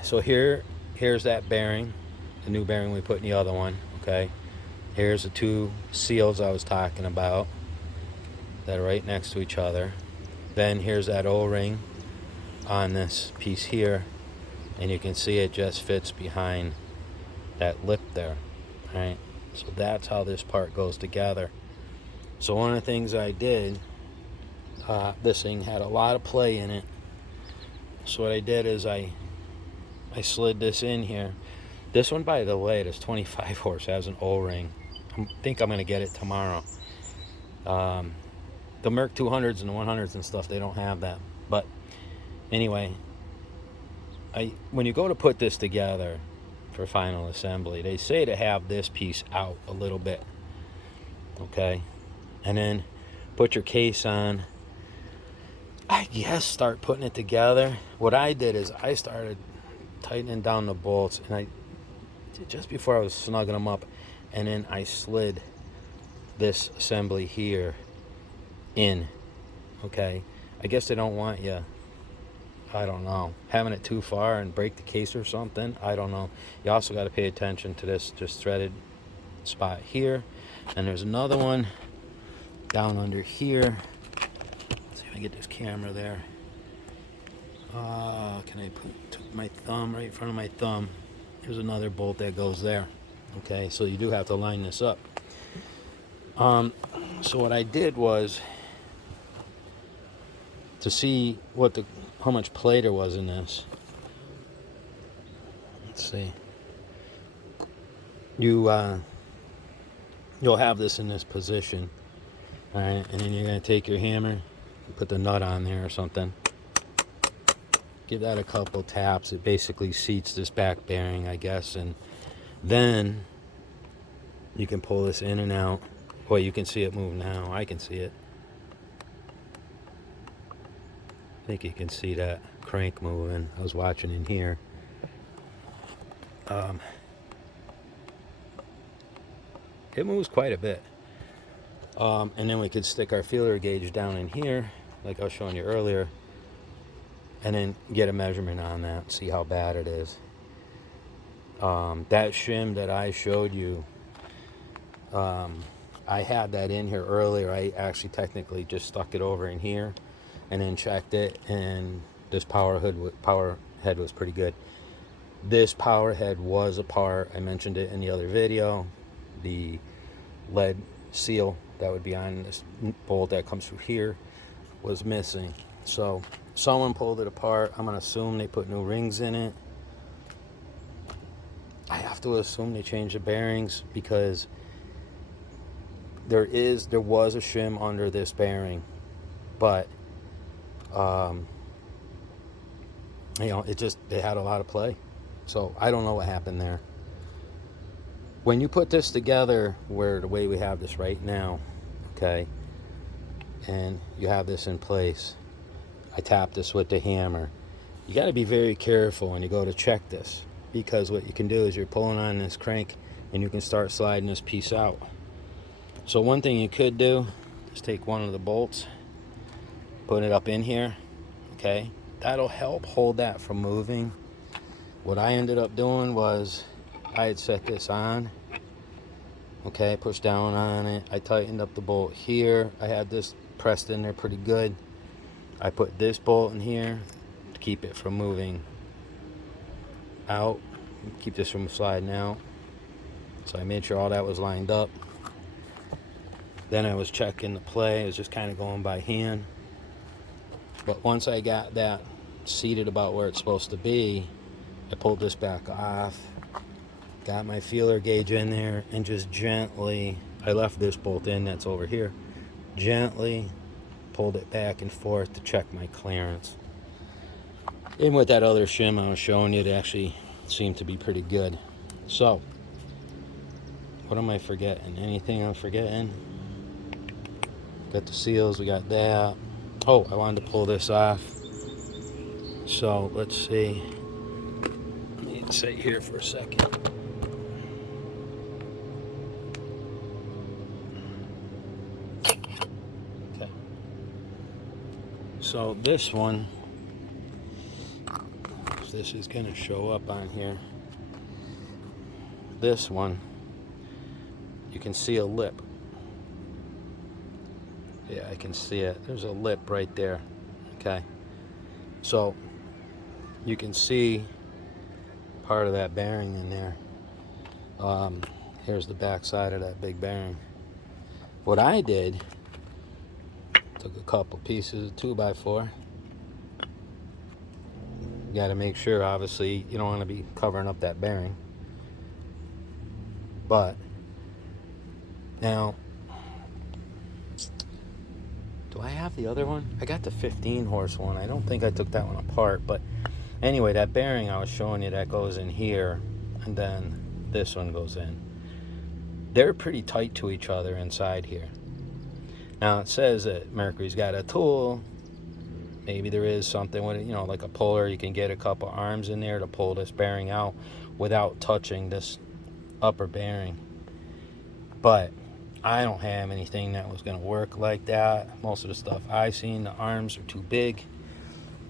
So here's that bearing, the new bearing we put in the other one, okay? Here's the 2 seals I was talking about that are right next to each other. Then here's that O-ring on this piece here, and you can see it just fits behind that lip there, right? So that's how this part goes together. So one of the things I did, this thing had a lot of play in it. So what I did is I slid this in here. This one, by the way, this 25 horse has an O-ring. I think I'm gonna get it tomorrow. The Merc 200s and the 100s and stuff, they don't have that. But anyway, when you go to put this together for final assembly, they say to have this piece out a little bit, okay? And then put your case on. I guess start putting it together. What I did is I started tightening down the bolts, and just before I was snugging them up, and then I slid this assembly here in, okay? I guess they don't want you, I don't know, having it too far and break the case or something. I don't know. You also got to pay attention to this just threaded spot here, and there's another one down under here. Let's see if I get this camera there. Can I put my thumb right in front of my thumb? There's another bolt that goes there. Okay, so you do have to line this up. So what I did was to see how much play there was in this. Let's see. You'll have this in this position, all right, and then you're going to take your hammer and put the nut on there or something. Give that a couple taps. It basically seats this back bearing, I guess, and then you can pull this in and out. Well, you can see it move now. I can see it. I think you can see that crank moving. I was watching in here. it moves quite a bit. And then we could stick our feeler gauge down in here, like I was showing you earlier, and then get a measurement on that, see how bad it is. That shim that I showed you, I had that in here earlier. I actually technically just stuck it over in here and then checked it, and this power head was pretty good. This power head was apart. I mentioned it in the other video. The lead seal that would be on this bolt that comes through here was missing. So someone pulled it apart. I'm gonna assume they put new rings in it. I have to assume they changed the bearings, because there was a shim under this bearing, but it had a lot of play. So I don't know what happened there. When you put this together, the way we have this right now, okay, and you have this in place, I tap this with the hammer. You got to be very careful when you go to check this, because what you can do is you're pulling on this crank and you can start sliding this piece out. So one thing you could do is take one of the bolts, put it up in here, okay? That'll help hold that from moving. What I ended up doing was I had set this on, okay, push down on it. I tightened up the bolt here. I had this pressed in there pretty good. I put this bolt in here to keep it from moving out, keep this from sliding out. So I made sure all that was lined up. Then I was checking the play. I was just kind of going by hand. But once I got that seated about where it's supposed to be, I pulled this back off, got my feeler gauge in there, and just gently, I left this bolt in that's over here, gently pulled it back and forth to check my clearance. And with that other shim I was showing you, it actually seemed to be pretty good. So, what am I forgetting? Anything I'm forgetting? Got the seals, we got that. Oh, I wanted to pull this off. So, let's see. Let me sit here for a second. Okay. So, this one, if this is going to show up on here. This one, you can see a lip. Yeah, I can see it. There's a lip right there. Okay. So you can see part of that bearing in there. Here's the back side of that big bearing. What I did, took a couple pieces of 2x4. You got to make sure, obviously, you don't want to be covering up that bearing. But now, do I have the other one? I got the 15 horse one. I don't think I took that one apart, but anyway, that bearing I was showing you, that goes in here, and then this one goes in. They're pretty tight to each other inside here. Now it says that Mercury's got a tool. Maybe there is something with it, you know, like a puller. You can get a couple arms in there to pull this bearing out without touching this upper bearing. But I don't have anything that was going to work like that. Most of the stuff I've seen, the arms are too big.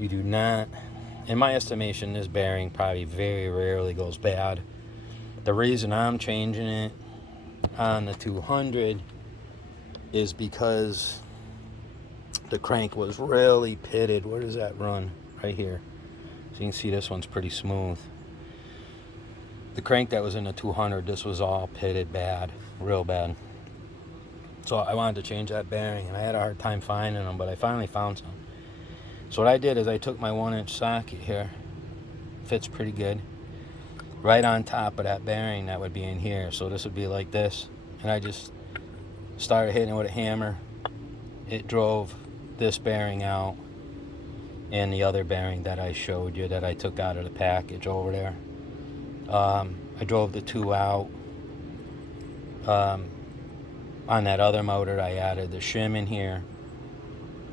You do not. In my estimation, this bearing probably very rarely goes bad. The reason I'm changing it on the 200 is because the crank was really pitted. Where does that run? Right here. So you can see this one's pretty smooth. The crank that was in the 200, this was all pitted bad, real bad. So I wanted to change that bearing, and I had a hard time finding them, but I finally found some. So what I did is I took my 1-inch socket here, fits pretty good, right on top of that bearing that would be in here. So this would be like this, and I just started hitting it with a hammer. It drove this bearing out and the other bearing that I showed you that I took out of the package over there. I drove the two out. On that other motor, I added the shim in here.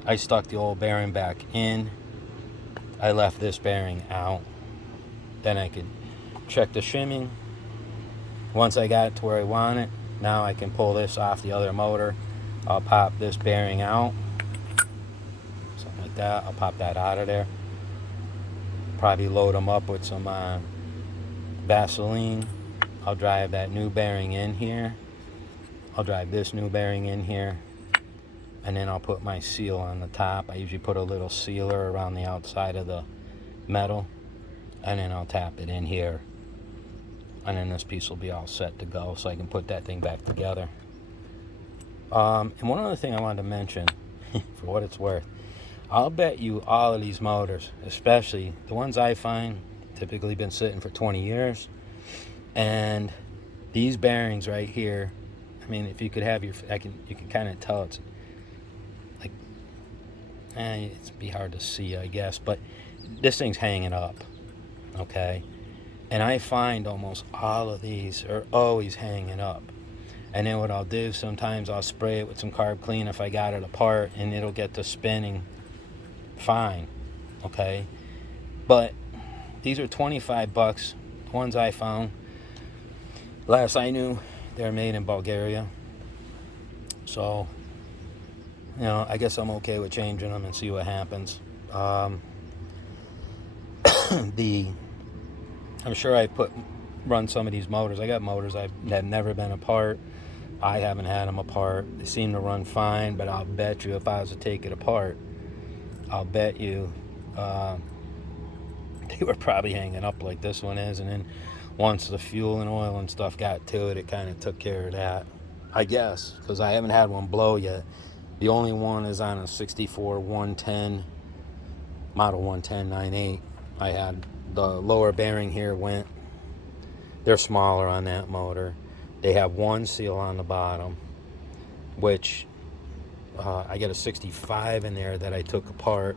I stuck the old bearing back in. I left this bearing out. Then I could check the shimming. Once I got it to where I want it, Now I can pull this off the other motor. I'll pop this bearing out, something like that. I'll pop that out of there. Probably load them up with some Vaseline. I'll drive that new bearing in here. I'll drive this new bearing in here, and then I'll put my seal on the top. I usually put a little sealer around the outside of the metal, and then I'll tap it in here, and then this piece will be all set to go, so I can put that thing back together. And one other thing I wanted to mention, for what it's worth, I'll bet you all of these motors, especially the ones I find, typically been sitting for 20 years, and these bearings right here, I mean, if you could have your, you can kind of tell it's like, it's be hard to see, I guess, but this thing's hanging up, okay? And I find almost all of these are always hanging up. And then what I'll do, sometimes I'll spray it with some carb clean if I got it apart, and it'll get to spinning fine, okay? But these are 25 bucks, the ones I found. Last I knew, they're made in Bulgaria. So, you know, I guess I'm okay with changing them and see what happens. I'm sure I run some of these motors. I got motors that have never been apart. I haven't had them apart. They seem to run fine, but I'll bet you if I was to take it apart, I'll bet you they were probably hanging up like this one is, and then once the fuel and oil and stuff got to it, it kind of took care of that, I guess, because I haven't had one blow yet. The only one is on a 64 110, model 110 9.8. I had the lower bearing here went. They're smaller on that motor. They have one seal on the bottom, which I got a 65 in there that I took apart,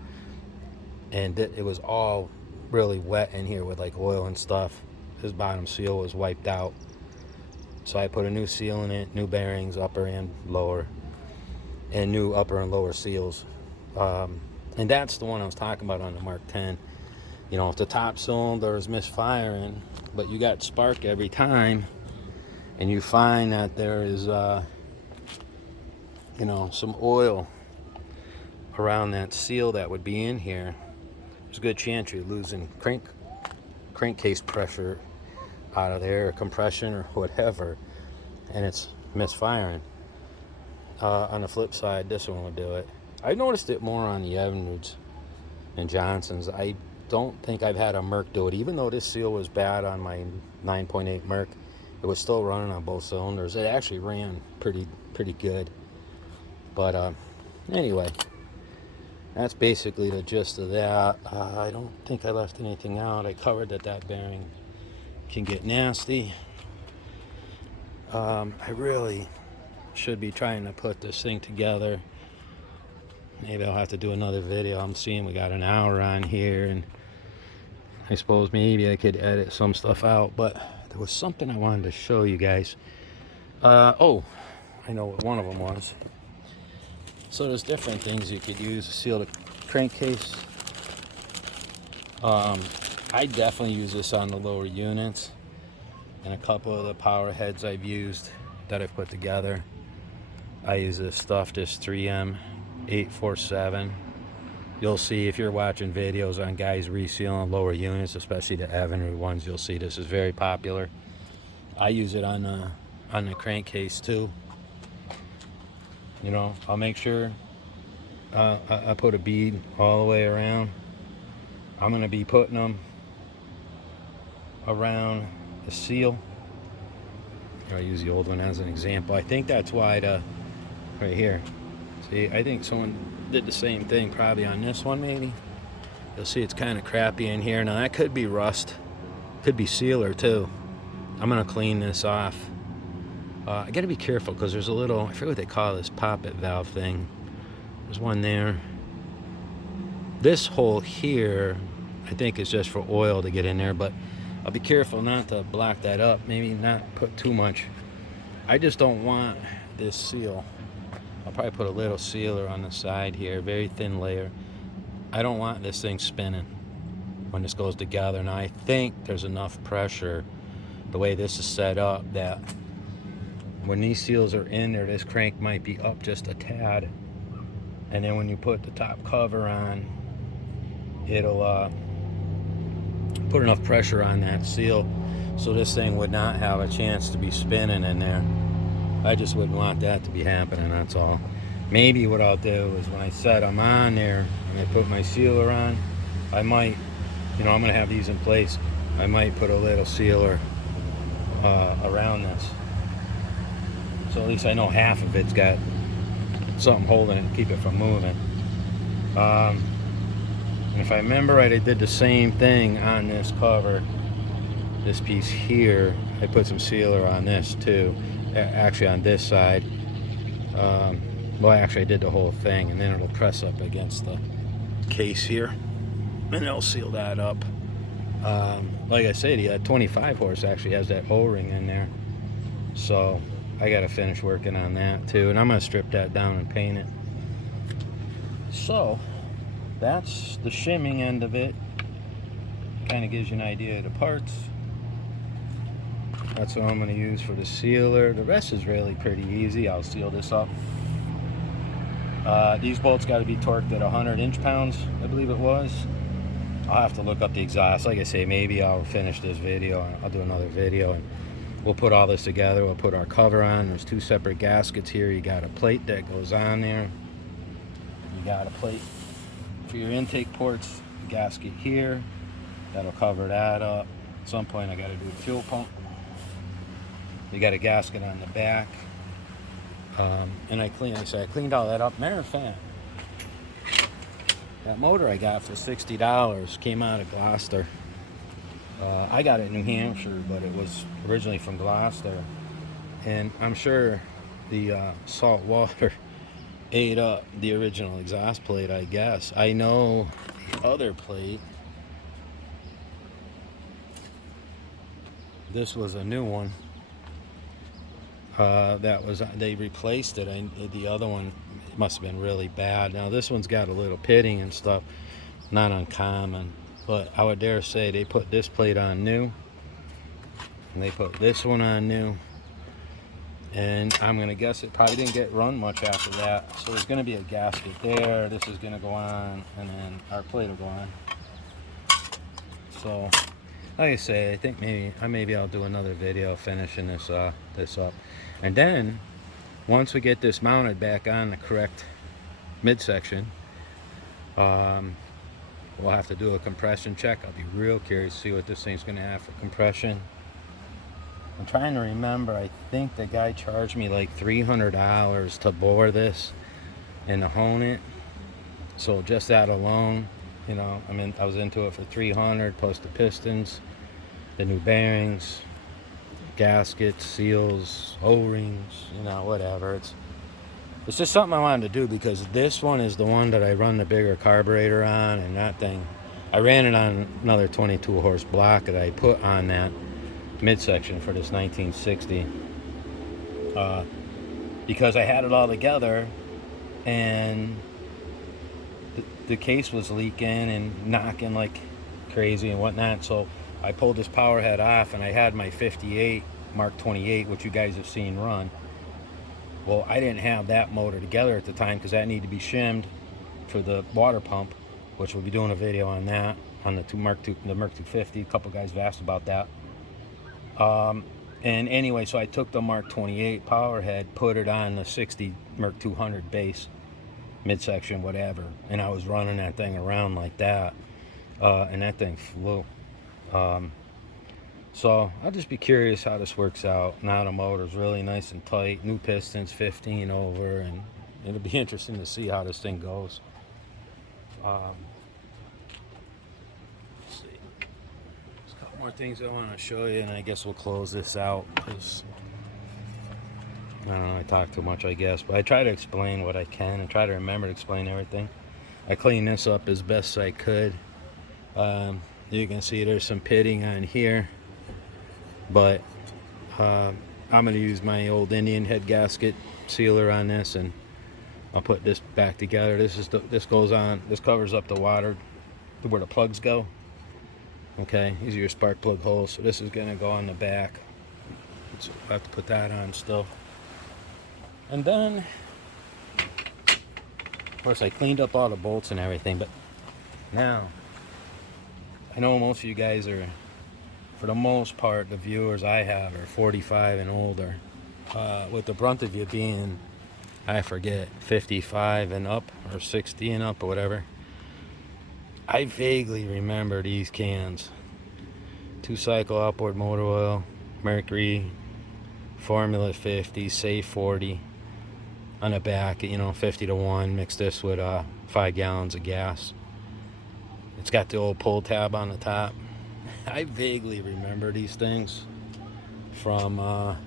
and it was all really wet in here with like oil and stuff. This bottom seal was wiped out, so I put a new seal in it, new bearings, upper and lower, and new upper and lower seals. And that's the one I was talking about on the Mark 10. You know, if the top cylinder is misfiring, but you got spark every time, and you find that there is, you know, some oil around that seal that would be in here, there's a good chance you're losing crankcase pressure out of there, or compression or whatever, and it's misfiring. On the flip side, this one will do it. I noticed it more on the Evinrudes and Johnsons. I don't think I've had a Merc do it, even though this seal was bad on my 9.8 Merc. It was still running on both cylinders. It actually ran pretty good. But anyway, that's basically the gist of that. I don't think I left anything out. I covered that bearing can get nasty. I really should be trying to put this thing together. Maybe I'll have to do another video. I'm seeing we got an hour on here, and I suppose maybe I could edit some stuff out, but there was something I wanted to show you guys. Oh, I know what one of them was. So there's different things you could use to seal the crankcase. I definitely use this on the lower units, and a couple of the power heads I've used that I've put together. I use this stuff, this 3M 847. You'll see if you're watching videos on guys resealing lower units, especially the Evinrude ones, you'll see this is very popular. I use it on the crankcase too. You know, I'll make sure I put a bead all the way around. I'm going to be putting them around the seal. I'll use the old one as an example. I think that's why right here. See, I think someone did the same thing probably on this one maybe. You'll see it's kind of crappy in here. Now that could be rust. Could be sealer too. I'm going to clean this off. I got to be careful because there's a little, I forget what they call this poppet valve thing. There's one there. This hole here, I think is just for oil to get in there, but I'll be careful not to block that up. Maybe not put too much. I just don't want this seal. I'll probably put a little sealer on the side here, very thin layer. I don't want this thing spinning when this goes together. Now I think there's enough pressure, the way this is set up, that when these seals are in there, this crank might be up just a tad, and then when you put the top cover on, it'll put enough pressure on that seal so this thing would not have a chance to be spinning in there. I just wouldn't want that to be happening, that's all. Maybe what I'll do is when I set them on there and I put my sealer on, I might, I'm going to have these in place, I might put a little sealer around this. So at least I know half of it's got something holding it to keep it from moving. And if I remember right, I did the same thing on this cover. This piece here, I put some sealer on this too. Actually on this side. Well, actually I did the whole thing, and then it'll press up against the case here. And it'll seal that up. Like I said, the 25 horse actually has that O-ring in there. So I got to finish working on that too. And I'm going to strip that down and paint it. So that's the shimming end of it. Kind of gives you an idea of the parts. That's what I'm going to use for the sealer. The rest is really pretty easy. I'll seal this up. These bolts got to be torqued at 100 inch-pounds, I believe it was. I'll have to look up the exhaust. Like I say, maybe I'll finish this video and I'll do another video and we'll put all this together. We'll put our cover on. There's two separate gaskets here. You got a plate that goes on there. You got a plate for your intake ports. A gasket here. That'll cover that up. At some point I got to do the fuel pump. You got a gasket on the back. And I cleaned all that up. Matter of fact, that motor I got for $60 came out of Gloucester. I got it in New Hampshire, but it was originally from Gloucester. And I'm sure the salt water ate up the original exhaust plate, I guess. I know the other plate, this was a new one. They replaced it. The other one must have been really bad. Now this one's got a little pitting and stuff, not uncommon, but I would dare say they put this plate on new and they put this one on new, and I'm gonna guess it probably didn't get run much after that. So there's gonna be a gasket there, this is gonna go on, and then our plate will go on. So like I say, I think maybe I'll do another video finishing this up. And then once we get this mounted back on the correct midsection, we'll have to do a compression check. I'll be real curious to see what this thing's going to have for compression. I'm trying to remember, I think the guy charged me like $300 to bore this and to hone it. So just that alone, I was into it for $300 plus the pistons, the new bearings, gaskets, seals, O-rings, whatever. It's just something I wanted to do because this one is the one that I run the bigger carburetor on, and that thing, I ran it on another 22 horse block that I put on that midsection for this 1960 because I had it all together and the case was leaking and knocking like crazy and whatnot. So I pulled this power head off and I had my 58 Mark 28, which you guys have seen run. Well, I didn't have that motor together at the time because that needed to be shimmed for the water pump, which we'll be doing a video on that, on the Merc 250. A couple guys have asked about that. And anyway, so I took the Mark 28 power head, put it on the 60 Merc 200 base, midsection, whatever, and I was running that thing around like that, and that thing flew. So I'll just be curious how this works out. Now the motor's really nice and tight, new pistons, 15 over, and it'll be interesting to see how this thing goes. Let's see. There's a couple more things I want to show you, and I guess we'll close this out because I don't know, I talk too much, I guess, but I try to explain what I can and try to remember to explain everything. I cleaned this up as best I could. You can see there's some pitting on here, but I'm going to use my old Indian head gasket sealer on this, and I'll put this back together. This goes on. This covers up the water where the plugs go. Okay, these are your spark plug holes. So this is going to go on the back. So I have to put that on still. And then, of course, I cleaned up all the bolts and everything, but now, I know most of you guys are, for the most part, the viewers I have are 45 and older, with the brunt of you being, I forget, 55 and up, or 60 and up, or whatever. I vaguely remember these cans. 2-cycle outboard motor oil, Mercury, Formula 50, Safe 40. On the back, 50 to 1. Mix this with 5 gallons of gas. It's got the old pull tab on the top. I vaguely remember these things from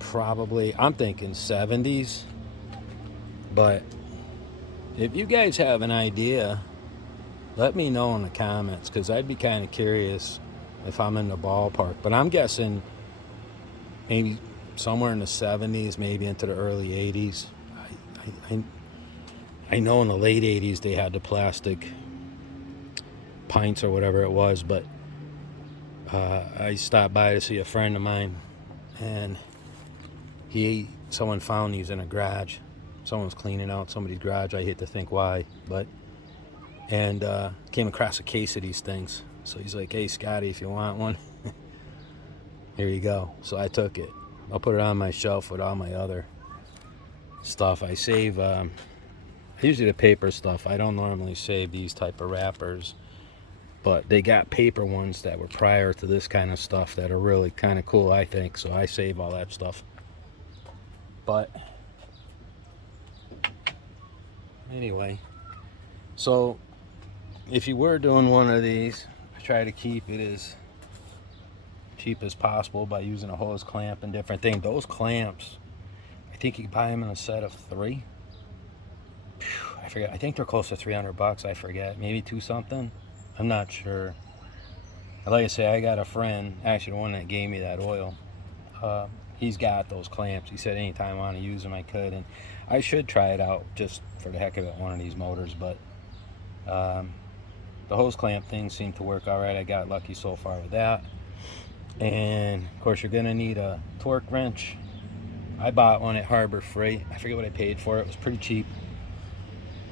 probably, I'm thinking 70s. But if you guys have an idea, let me know in the comments, because I'd be kind of curious if I'm in the ballpark. But I'm guessing maybe somewhere in the 70s, maybe into the early 80s. I know in the late 80s they had the plastic pints or whatever it was, but I stopped by to see a friend of mine, and someone found these in a garage. Someone was cleaning out somebody's garage. I hate to think why, and came across a case of these things. So he's like, "Hey, Scotty, if you want one, here you go." So I took it. I'll put it on my shelf with all my other stuff. I save usually the paper stuff. I don't normally save these type of wrappers, but they got paper ones that were prior to this kind of stuff that are really kind of cool, I think. So I save all that stuff. But anyway, so if you were doing one of these, I try to keep it as cheap as possible by using a hose clamp and different things. Those clamps, I think you can buy them in a set of 3. I forget. I think they're close to $300. I forget. Maybe 2 something. I'm not sure. Like I say, I got a friend, actually the one that gave me that oil. He's got those clamps. He said anytime I want to use them, I could. And I should try it out just for the heck of it, one of these motors. But the hose clamp things seem to work all right. I got lucky so far with that. And of course, you're going to need a torque wrench. I bought one at Harbor Freight. I forget what I paid for it. It was pretty cheap.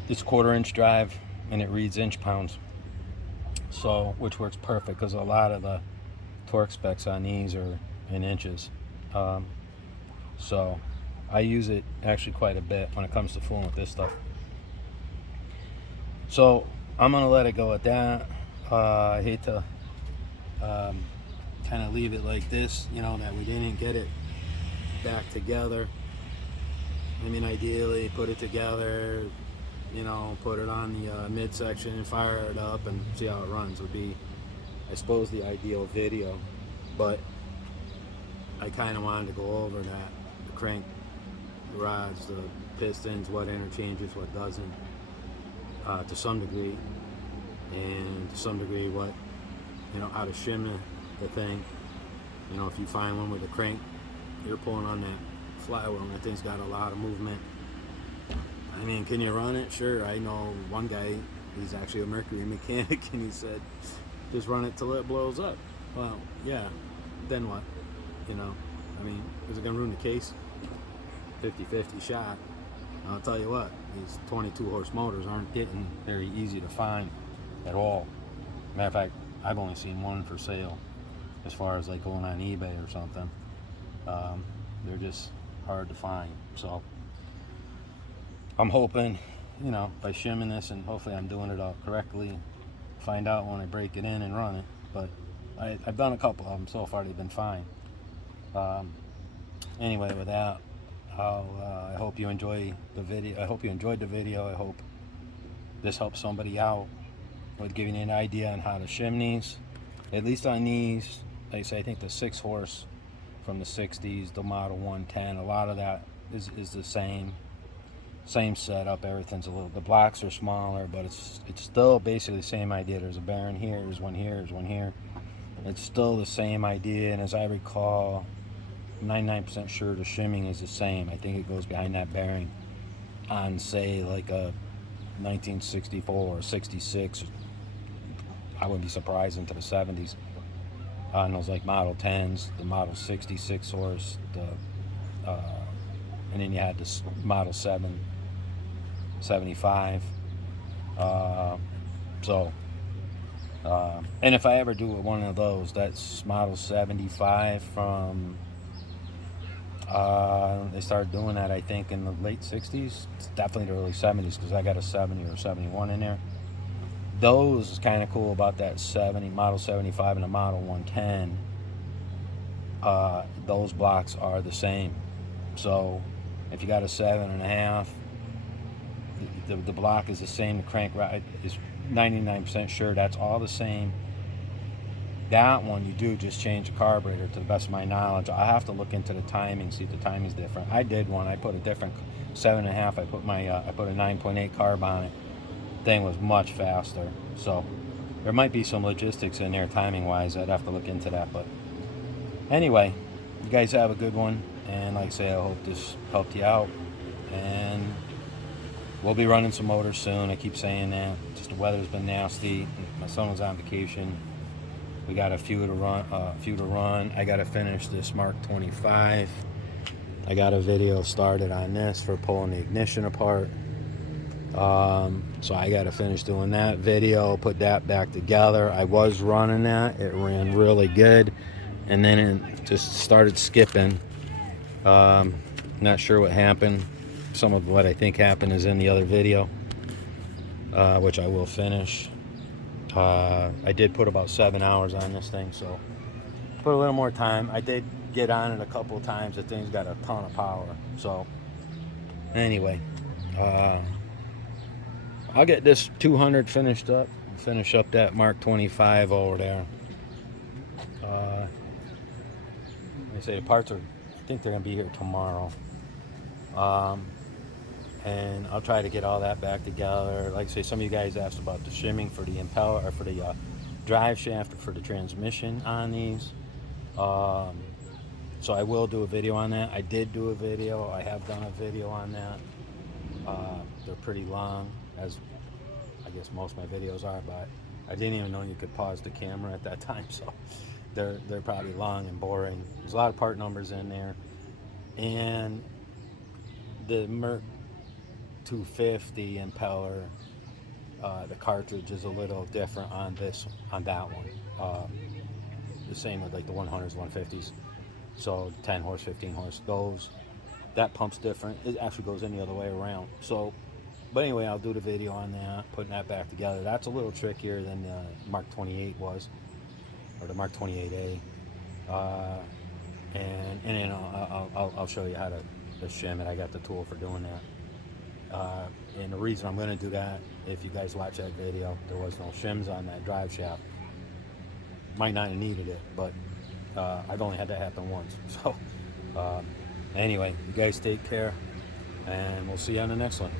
It's 1/4-inch drive, and it reads inch pounds. So, which works perfect, because a lot of the torque specs on these are in inches. So I use it actually quite a bit when it comes to fooling with this stuff. So I'm gonna let it go at that. I hate to kind of leave it like this, that we didn't get it back together. I mean, ideally put it together, put it on the midsection and fire it up and see how it runs would be, I suppose, the ideal video. But I kind of wanted to go over that, the crank, the rods, the pistons, what interchanges, what doesn't, to some degree, and to some degree what, how to shim the thing. If you find one with a crank, you're pulling on that flywheel and that thing's got a lot of movement. I mean, can you run it? Sure. I know one guy, he's actually a Mercury mechanic, and he said, just run it till it blows up. Well, yeah, then what? I mean, is it going to ruin the case? 50-50 shot. I'll tell you what, these 22 horse motors aren't getting very easy to find at all. Matter of fact, I've only seen one for sale as far as like going on eBay or something. They're just hard to find. So I'm hoping, by shimming this, and hopefully I'm doing it all correctly, find out when I break it in and run it. But I've done a couple of them so far. They've been fine. Anyway, with that, I hope you enjoy the video. I hope you enjoyed the video. I hope this helps somebody out with giving you an idea on how to shim these. At least on these, like I say, I think the 6 horse from the 60s, the Model 110, a lot of that is the same setup. Everything's the blocks are smaller, but it's still basically the same idea. There's a bearing here, there's one here, there's one here. It's still the same idea, and as I recall, 99% sure the shimming is the same. I think it goes behind that bearing on, say, like a 1964 or 66. I wouldn't be surprised into the 70s. On those like Model 10s, the Model 66 horse, the and then you had this Model 775. And if I ever do one of those, that's Model 75 from, they started doing that, I think, in the late 60s. It's definitely the early 70s, because I got a 70 or 71 in there. Those is kind of cool about that Model 75 and the Model 110. Those blocks are the same. So if you got a 7.5, the block is the same. The crank rod is 99% sure that's all the same. That one, you do just change the carburetor, to the best of my knowledge. I have to look into the timing, see if the timing's different. I did one. I put a different 7.5. I put a 9.8 carb on it. Thing was much faster. So there might be some logistics in there, timing wise. I'd have to look into that. But anyway, you guys have a good one. And like I say, I hope this helped you out. And we'll be running some motors soon. I keep saying that. Just the weather's been nasty. My son was on vacation. We got a few to run. I got to finish this Mark 25. I got a video started on this for pulling the ignition apart. So I got to finish doing that video, put that back together. I was running that. It ran really good. And then it just started skipping. Not sure what happened. Some of what I think happened is in the other video, which I will finish. I did put about 7 hours on this thing, so put a little more time. I did get on it a couple of times. The thing's got a ton of power. So anyway, I'll get this 200 finished up. Finish up that Mark 25 over there. They say the parts are, I think they're gonna be here tomorrow. And I'll try to get all that back together. Like I say, some of you guys asked about the shimming for the impeller, or for the drive shaft, or for the transmission on these. So I will do a video on that. I did do a video. I have done a video on that. They're pretty long, as I guess most of my videos are, but I didn't even know you could pause the camera at that time, so they're probably long and boring. There's a lot of part numbers in there. And the Merc 250 impeller, the cartridge is a little different on that one. The same with like the 100s, 150s. So 10 horse, 15 horse, that pump's different. It actually goes in the other way around. So, but anyway, I'll do the video on that, putting that back together. That's a little trickier than the Mark 28 was, or the Mark 28A. And then I'll show you how to shim it. I got the tool for doing that. And the reason I'm going to do that, if you guys watch that video, there was no shims on that drive shaft. Might not have needed it, but I've only had that happen once. So anyway, you guys take care, and we'll see you on the next one.